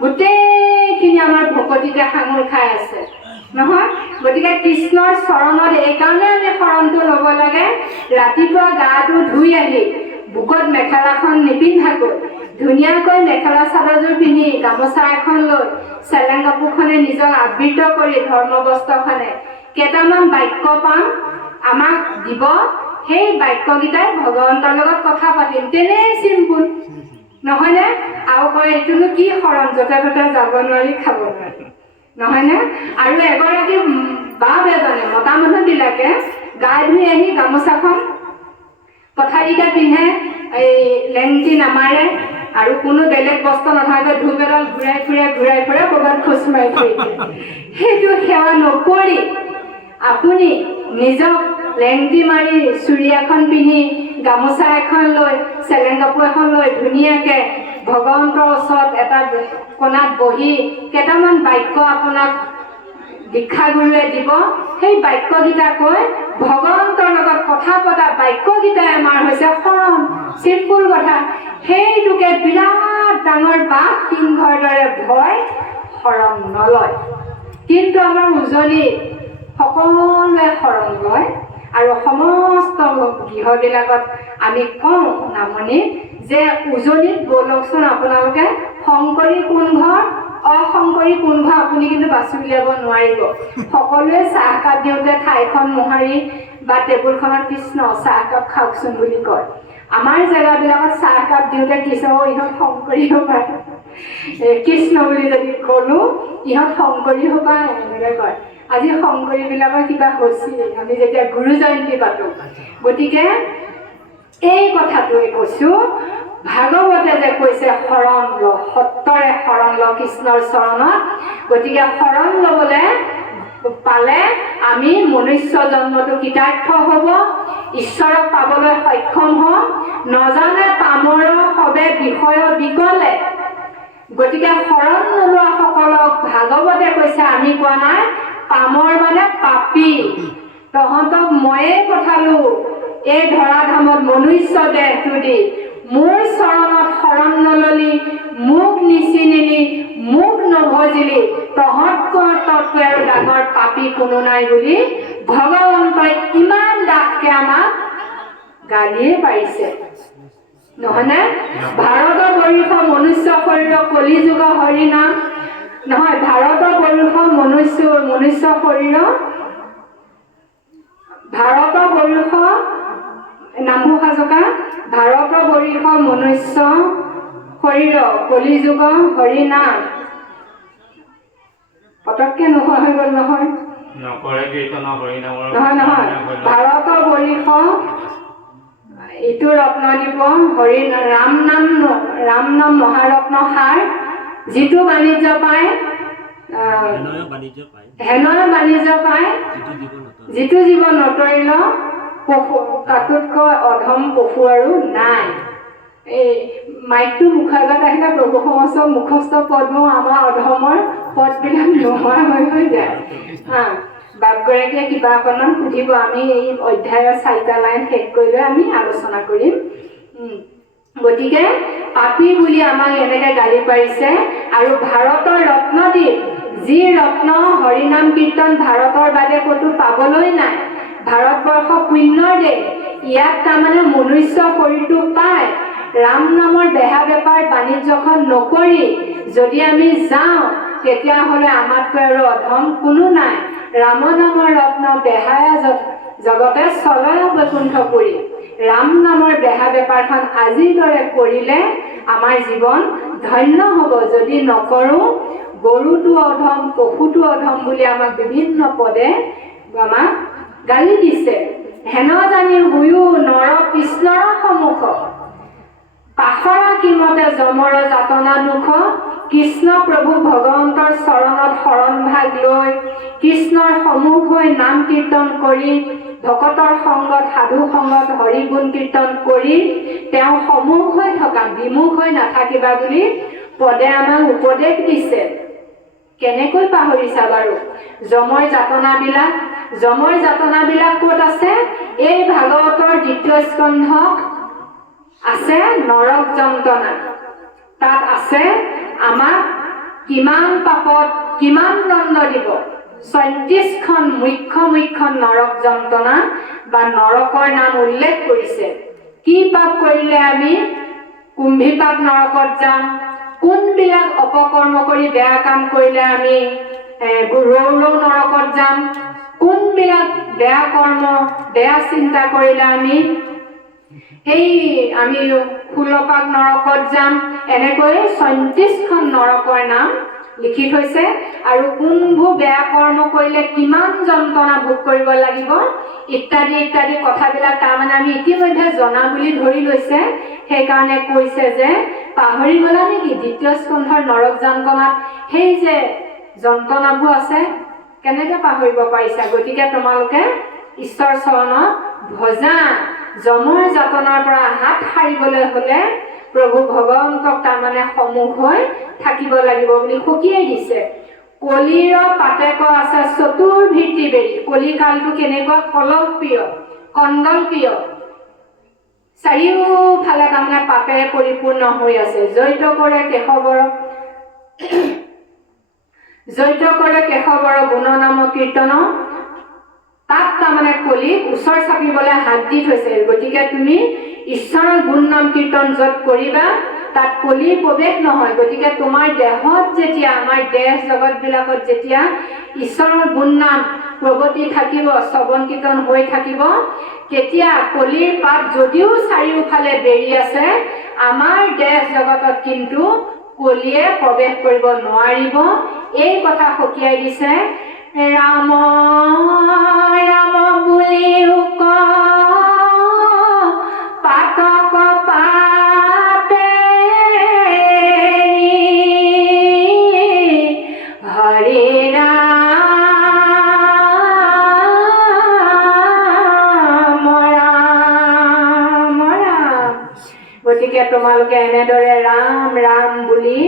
গোটেইখিনি আমাৰ ভকতিতে সাঙুৰ খাই আছে নহয়? গতিকে কৃষ্ণৰ চৰণত এইকাৰণে আমি শৰণটো ল'ব লাগে। ৰাতিপুৱা গাটো ধুই আহি বুকত মেখেলাখন নিপিন্ধাকৈ ধুনীয়াকৈ মেখেলা চাদৰযোৰ পিন্ধি গামোচা এখন লৈ চেলেং কাপোৰখনে নিজক আবৃত কৰি ধৰ্মবস্ত্ৰখনে কেইটামান বাক্য পাম আমাক দিব। সেই বাক্যকেইটাই ভগৱন্তৰ লগত কথা পাতিম। তেনেই চিম্পুল নহয়নে? আৰু কয় এইটোনো কি শৰণ, য'তে ত'তে যাব নোৱাৰি, খাব নোৱাৰি, নহয়নে? আৰু এগৰাকী বাপ এজনে, মতা মানুহবিলাকে গা ধুই আহি গামোচাখন পথাৰিকা পিন্ধে, এই লেংটি নামাৰে আৰু কোনো বেলেগ বস্ত্ৰ নথকাকৈ ধূপ এডাল ঘূৰাই ফুৰে ক'ৰবাত খোজ মাৰি থৈ দিয়ে। সেইটো সেৱা নকৰি আপুনি নিজক লেংটি মাৰি, চুৰি এখন পিন্ধি, গামোচা এখন লৈ, চেলেং কাপোৰ এখন লৈ ধুনীয়াকে ভগৱন্তৰ ওচৰত এটা কোণাত বহি কেইটামান বাক্য আপোনাক দীক্ষাগুৰুৱে দিব। সেই বাক্যকেইটা কৈ ভগৱন্তৰ লগত কথা পতা বাক্যকেইটাই আমাৰ হৈছে শৰণ। চিম্পুল কথা। সেইটোকে বিৰাট ডাঙৰ বাঘ সিংহৰ দৰে ভয় শৰণ নলয়। কিন্তু আমাৰ উজনিত সকলোৱে শৰণ লয় আৰু সমস্ত গৃহবিলাকত আমি কওঁ নামনিত যে উজনিত বলকচোন আপোনালোকে শংকৰী কোন ঘৰ, অশংকৰী কোন ঘৰ আপুনি কিন্তু বাছি উলিয়াব নোৱাৰিব। সকলোৱে চাহকাপ দিওঁতে ঠাইখন মোহাৰি বা টেবুলখনত কৃষ্ণ চাহ একাপ খাওকচোন বুলি কয়। আমাৰ জেগাবিলাকত চাহ একাপ দিওঁতে কৃষ্ণ ইহঁত শংকৰী সভা কৃষ্ণ বুলি যদি ক'লো ইহঁত শংকৰী সভা এনেকৈ কয়। আজি শংকৰীবিলাকৰ কিবা হৈছিল আমি যেতিয়া গুৰু জয়ন্তী পাতো। গতিকে এই কথাটোৱে কৈছো, ভাগৱতে যে কৈছে শৰণ ল, সত্তৰে শৰণ ল কৃষ্ণৰ চৰণত। গতিকে শৰণ ল'বলৈ পালে আমি মনুষ্য জন্মটো কৃতাৰ্থ হ'ব, ঈশ্বৰক পাবলৈ সক্ষম হ'ম। নজানে পামৰ সবে বিষয় বিকলে। গতিকে শৰণ নোলোৱা সকলক ভাগৱতে কৈছে, আমি কোৱা নাই, পামৰ মানে পাপী, তহঁতক ময়ে পঠালো এই ধৰাধামত মনুষ্য দেহটো দি। মোৰ চৰণত শৰণ নললি, মোক নিচিনিলি, মোক নভজিলি, তহঁতকৈ আৰু ডাঙৰ পাপী কোনো নাই বুলি ভগৱন্তই ইমান ডাঠকে আমাক গালিয়ে পাৰিছে, নহয়নে? ভাৰত বৰ্ষ মনুষ্য শৰীৰ কলিযুগ হৰি নাম, নহয়, ভাৰত বৰ্ষ মনুষ্য শৰীৰ, ভাৰত বৰ্ষ নামঘোষা জকা, ভাৰত বৰ্ষ মনুষ্য শৰীৰ কলিযুগ হৰি নাম। পটককে নোহোৱা হৈ গ'ল নহয়, নহয়, ভাৰত বৰ্ষ ইটো ৰত্নদ্বীপ হৰি ৰাম নাম মহাৰত্ন সাৰ, যিটো বাণিজ্য পায় হেনয় বাণিজ্য পায়, যিটো জীৱ নতৰিল পশু, তাতোতকৈ অধম পশু আৰু নাই। এই মাইকটো মুখৰ আগত আহিলে প্ৰভু সমস্ত মুখস্থ পদ্ম আমাৰ অধমৰ পদবিলাক নোহোৱা হৈ যায়। বাপগৰাকীয়ে কিবা অকণমান সুধিব, আমি এই অধ্যায়ৰ 4টা লাইন শেষ কৰিলে আমি আলোচনা কৰিম। গতিকে পাপী বুলি আমাক এনেকে গালি পাৰিছে। আৰু ভাৰতৰ ৰত্নদ্বীপ, যি ৰত্ন হৰিনাম কীৰ্তন ভাৰতৰ বাদে ক'তো পাবলৈ নাই, ভাৰতবৰ্ষ পুণ্যৰ দেশ, ইয়াত তাৰমানে মনুষ্য শৰীৰটো পায়। ৰাম নামৰ বেহা বেপাৰ বাণিজ্যখন নকৰি যদি আমি যাওঁ, তেতিয়াহ'লে আমাতকৈ আৰু অধম কোনো নাই। ৰাম নামৰ ৰত্ন বেহায়া জগতে চলয় বৈকুণ্ঠপুৰী। ৰাম নামৰ বেহা বেপাৰখন আজিৰ দৰে কৰিলে আমাৰ জীৱন ধন্য হ'ব। যদি নকৰোঁ, গৰুটো অধম, পশুটো অধম বুলি আমাক বিভিন্ন পদে আমাক গালি দিছে। হেন জানি শুয়ো নৰ কৃষ্ণৰ সন্মুখ, পাখৰা কিমতে যমৰ যাতনা দুখ। কৃষ্ণ প্ৰভু ভগৱন্তৰ চৰণত শৰণ ভাগ লৈ, কৃষ্ণৰ সন্মুখ হৈ নাম কীৰ্তন কৰি, ভকতৰ সংগত সাধু সংগত হৰি গুণ কীৰ্তন কৰি তেওঁ সন্মুখ হৈ থকা, বিমুখ হৈ নাথাকিবা বুলি পদে আমাক উপদেশ দিছে। কেনেকৈ পাহৰিছা বাৰু যমৰ যাতনাবিলাক ক'ত আছে? এই ভাগৱতৰ 2য় স্কন্ধ আছে নৰক যন্ত্ৰণা। তাত আছে আমাক কিমান পাপত কিমান দণ্ড দিব। 34খন মুখ্য নৰক যন্ত্ৰণা বা নৰকৰ নাম উল্লেখ কৰিছে। কি পাপ কৰিলে আমি কুম্ভী পাপ নৰকত যাম, কোনবিলাক অপকৰ্ম কৰি বেয়া কাম কৰিলে আমি ৰৌ নৰকত যাম, কোনবিলাক বেয়া কৰ্ম বেয়া চিন্তা কৰিলে আমি 16 পাক নৰকত যাম। এনেকৈ 34খন নৰকৰ নাম লিখি থৈছে। আৰু কোনবোৰ বেয়া কৰ্ম কৰিলে কিমান যন্ত্ৰণা ভোগ কৰিব লাগিব ইত্যাদি ইত্যাদি কথাবিলাক তাৰমানে আমি ইতিমধ্যে জনা বুলি ধৰি লৈছে। সেইকাৰণে কৈছে যে পাহৰি গ'লা নেকি 2য় স্কন্ধৰ নৰক যন্ত্ৰণাত সেই যে যন্ত্ৰণাবোৰ আছে, কেনেকৈ পাহৰিব পাৰিছা? গতিকে তোমালোকে ঈশ্বৰ চৰণত ভজা। যমৰ যাতনাৰ পৰা হাত সাৰিবলৈ হ'লে প্ৰভু ভগৱন্তক তাৰমানে সন্মুখ হৈ থাকিব লাগিব বুলি সকীয়াই দিছে। কলিৰ পাতেক আছে চতুৰ্ভীতি বেৰি। কলিকালটো কেনেকুৱা কলহপ্ৰিয়, কণ্ডলপ্ৰিয়, চাৰিওফালে তাৰমানে পাপেৰে পৰিপূৰ্ণ হৈ আছে। জৈত কৰে কেশৱৰ গুণ নাম কীৰ্তন। তাত তাৰমানে কলিক ওচৰ চাপিবলৈ হাত দি থৈছে। গতিকে তুমি ঈশ্বৰৰ গুণ নাম কীৰ্তন য'ত কৰিবা তাত কলিৰ প্ৰৱেশ নহয়। গতিকে তোমাৰ দেহত যেতিয়া, আমাৰ দেহ জগতবিলাকত যেতিয়া ঈশ্বৰৰ গুণ নাম প্ৰগতি থাকিব, শ্ৰৱণ কীৰ্তন হৈ থাকিব। কেতিয়া কলিৰ পাত যদিও চাৰিওফালে বেৰি আছে, আমাৰ দেশ জগতত কিন্তু কলিয়ে প্ৰৱেশ কৰিব নোৱাৰিব। এই কথা সকীয়াই দিছে। ৰাম ৰাম বুলিও পাতক পাতে হৰে ৰাম ৰাম ৰাম। গতিকে তোমালোকে এনেদৰে ৰাম ৰাম বুলি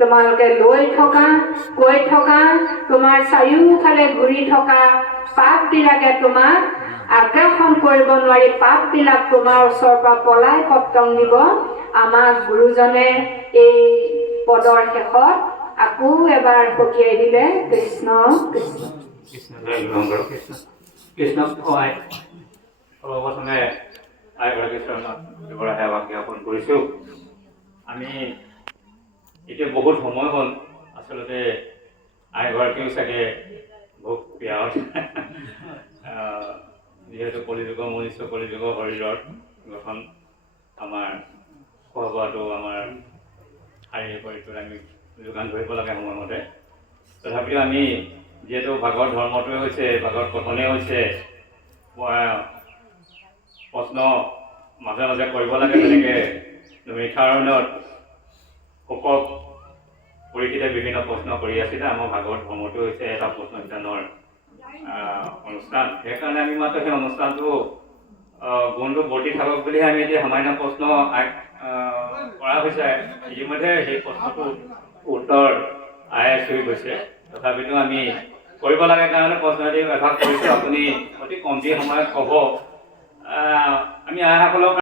তোমালোকে লৈ থকা, কৈ থকা, তোমাৰ চাৰিওফালে ঘূৰি থকা পাপবিলাকে তোমাক আগ্ৰাসন কৰিব নোৱাৰি, পাপবিলাক তোমাৰ ওচৰৰ পৰা পলাই পত্তং দিব। আমাক গুৰুজনে এই পদৰ শেষত আকৌ এবাৰ সকীয়াই দিলে। কৃষ্ণ কৃষ্ণ কৃষ্ণক সহায় সৰ্বপ্ৰথমে আইগৰাকী চৰণত দুগৰা সেৱা জ্ঞাপন কৰিছোঁ। আমি এতিয়া বহুত সময় হ'ল, আচলতে আইগৰাকীও চাগে বহুত পিয়াহত যিহেতু কলিযুগৰ মনুষ্য, কলিযুগৰ শৰীৰৰ গঠন, আমাৰ খোৱা বোৱাটো আমাৰ শাৰীৰিক শৰীৰটোত আমি যোগান ধৰিব লাগে সময়মতে। তথাপিও আমি যিহেতু ভাগৱত ধৰ্মটোৱে হৈছে, ভাগৱত কথনেই হৈছে, প্ৰশ্ন মাজে মাজে কৰিব লাগে। তেনেকৈ মিঠাৰণত শোকক পৰীক্ষিতে বিভিন্ন প্ৰশ্ন কৰি আছিলে। আমাৰ ভাগৱত ধৰ্মটো হৈছে এটা প্ৰশ্ন বিধানৰ অনুষ্ঠান। সেইকাৰণে আমি মাত্ৰ সেই অনুষ্ঠানটো গুণটো বৰ্তি থাকক বুলিহে আমি এতিয়া সামান্য প্ৰশ্ন কৰা হৈছে। ইতিমধ্যে সেই প্ৰশ্নটোৰ উত্তৰ চুই গৈছে। তথাপিতো আমি কৰিব লাগে কাৰণে প্ৰশ্নটি এভাগ কৰিছোঁ। আপুনি অতি কমটি সময়ত ক'ব। আমি আইসকলক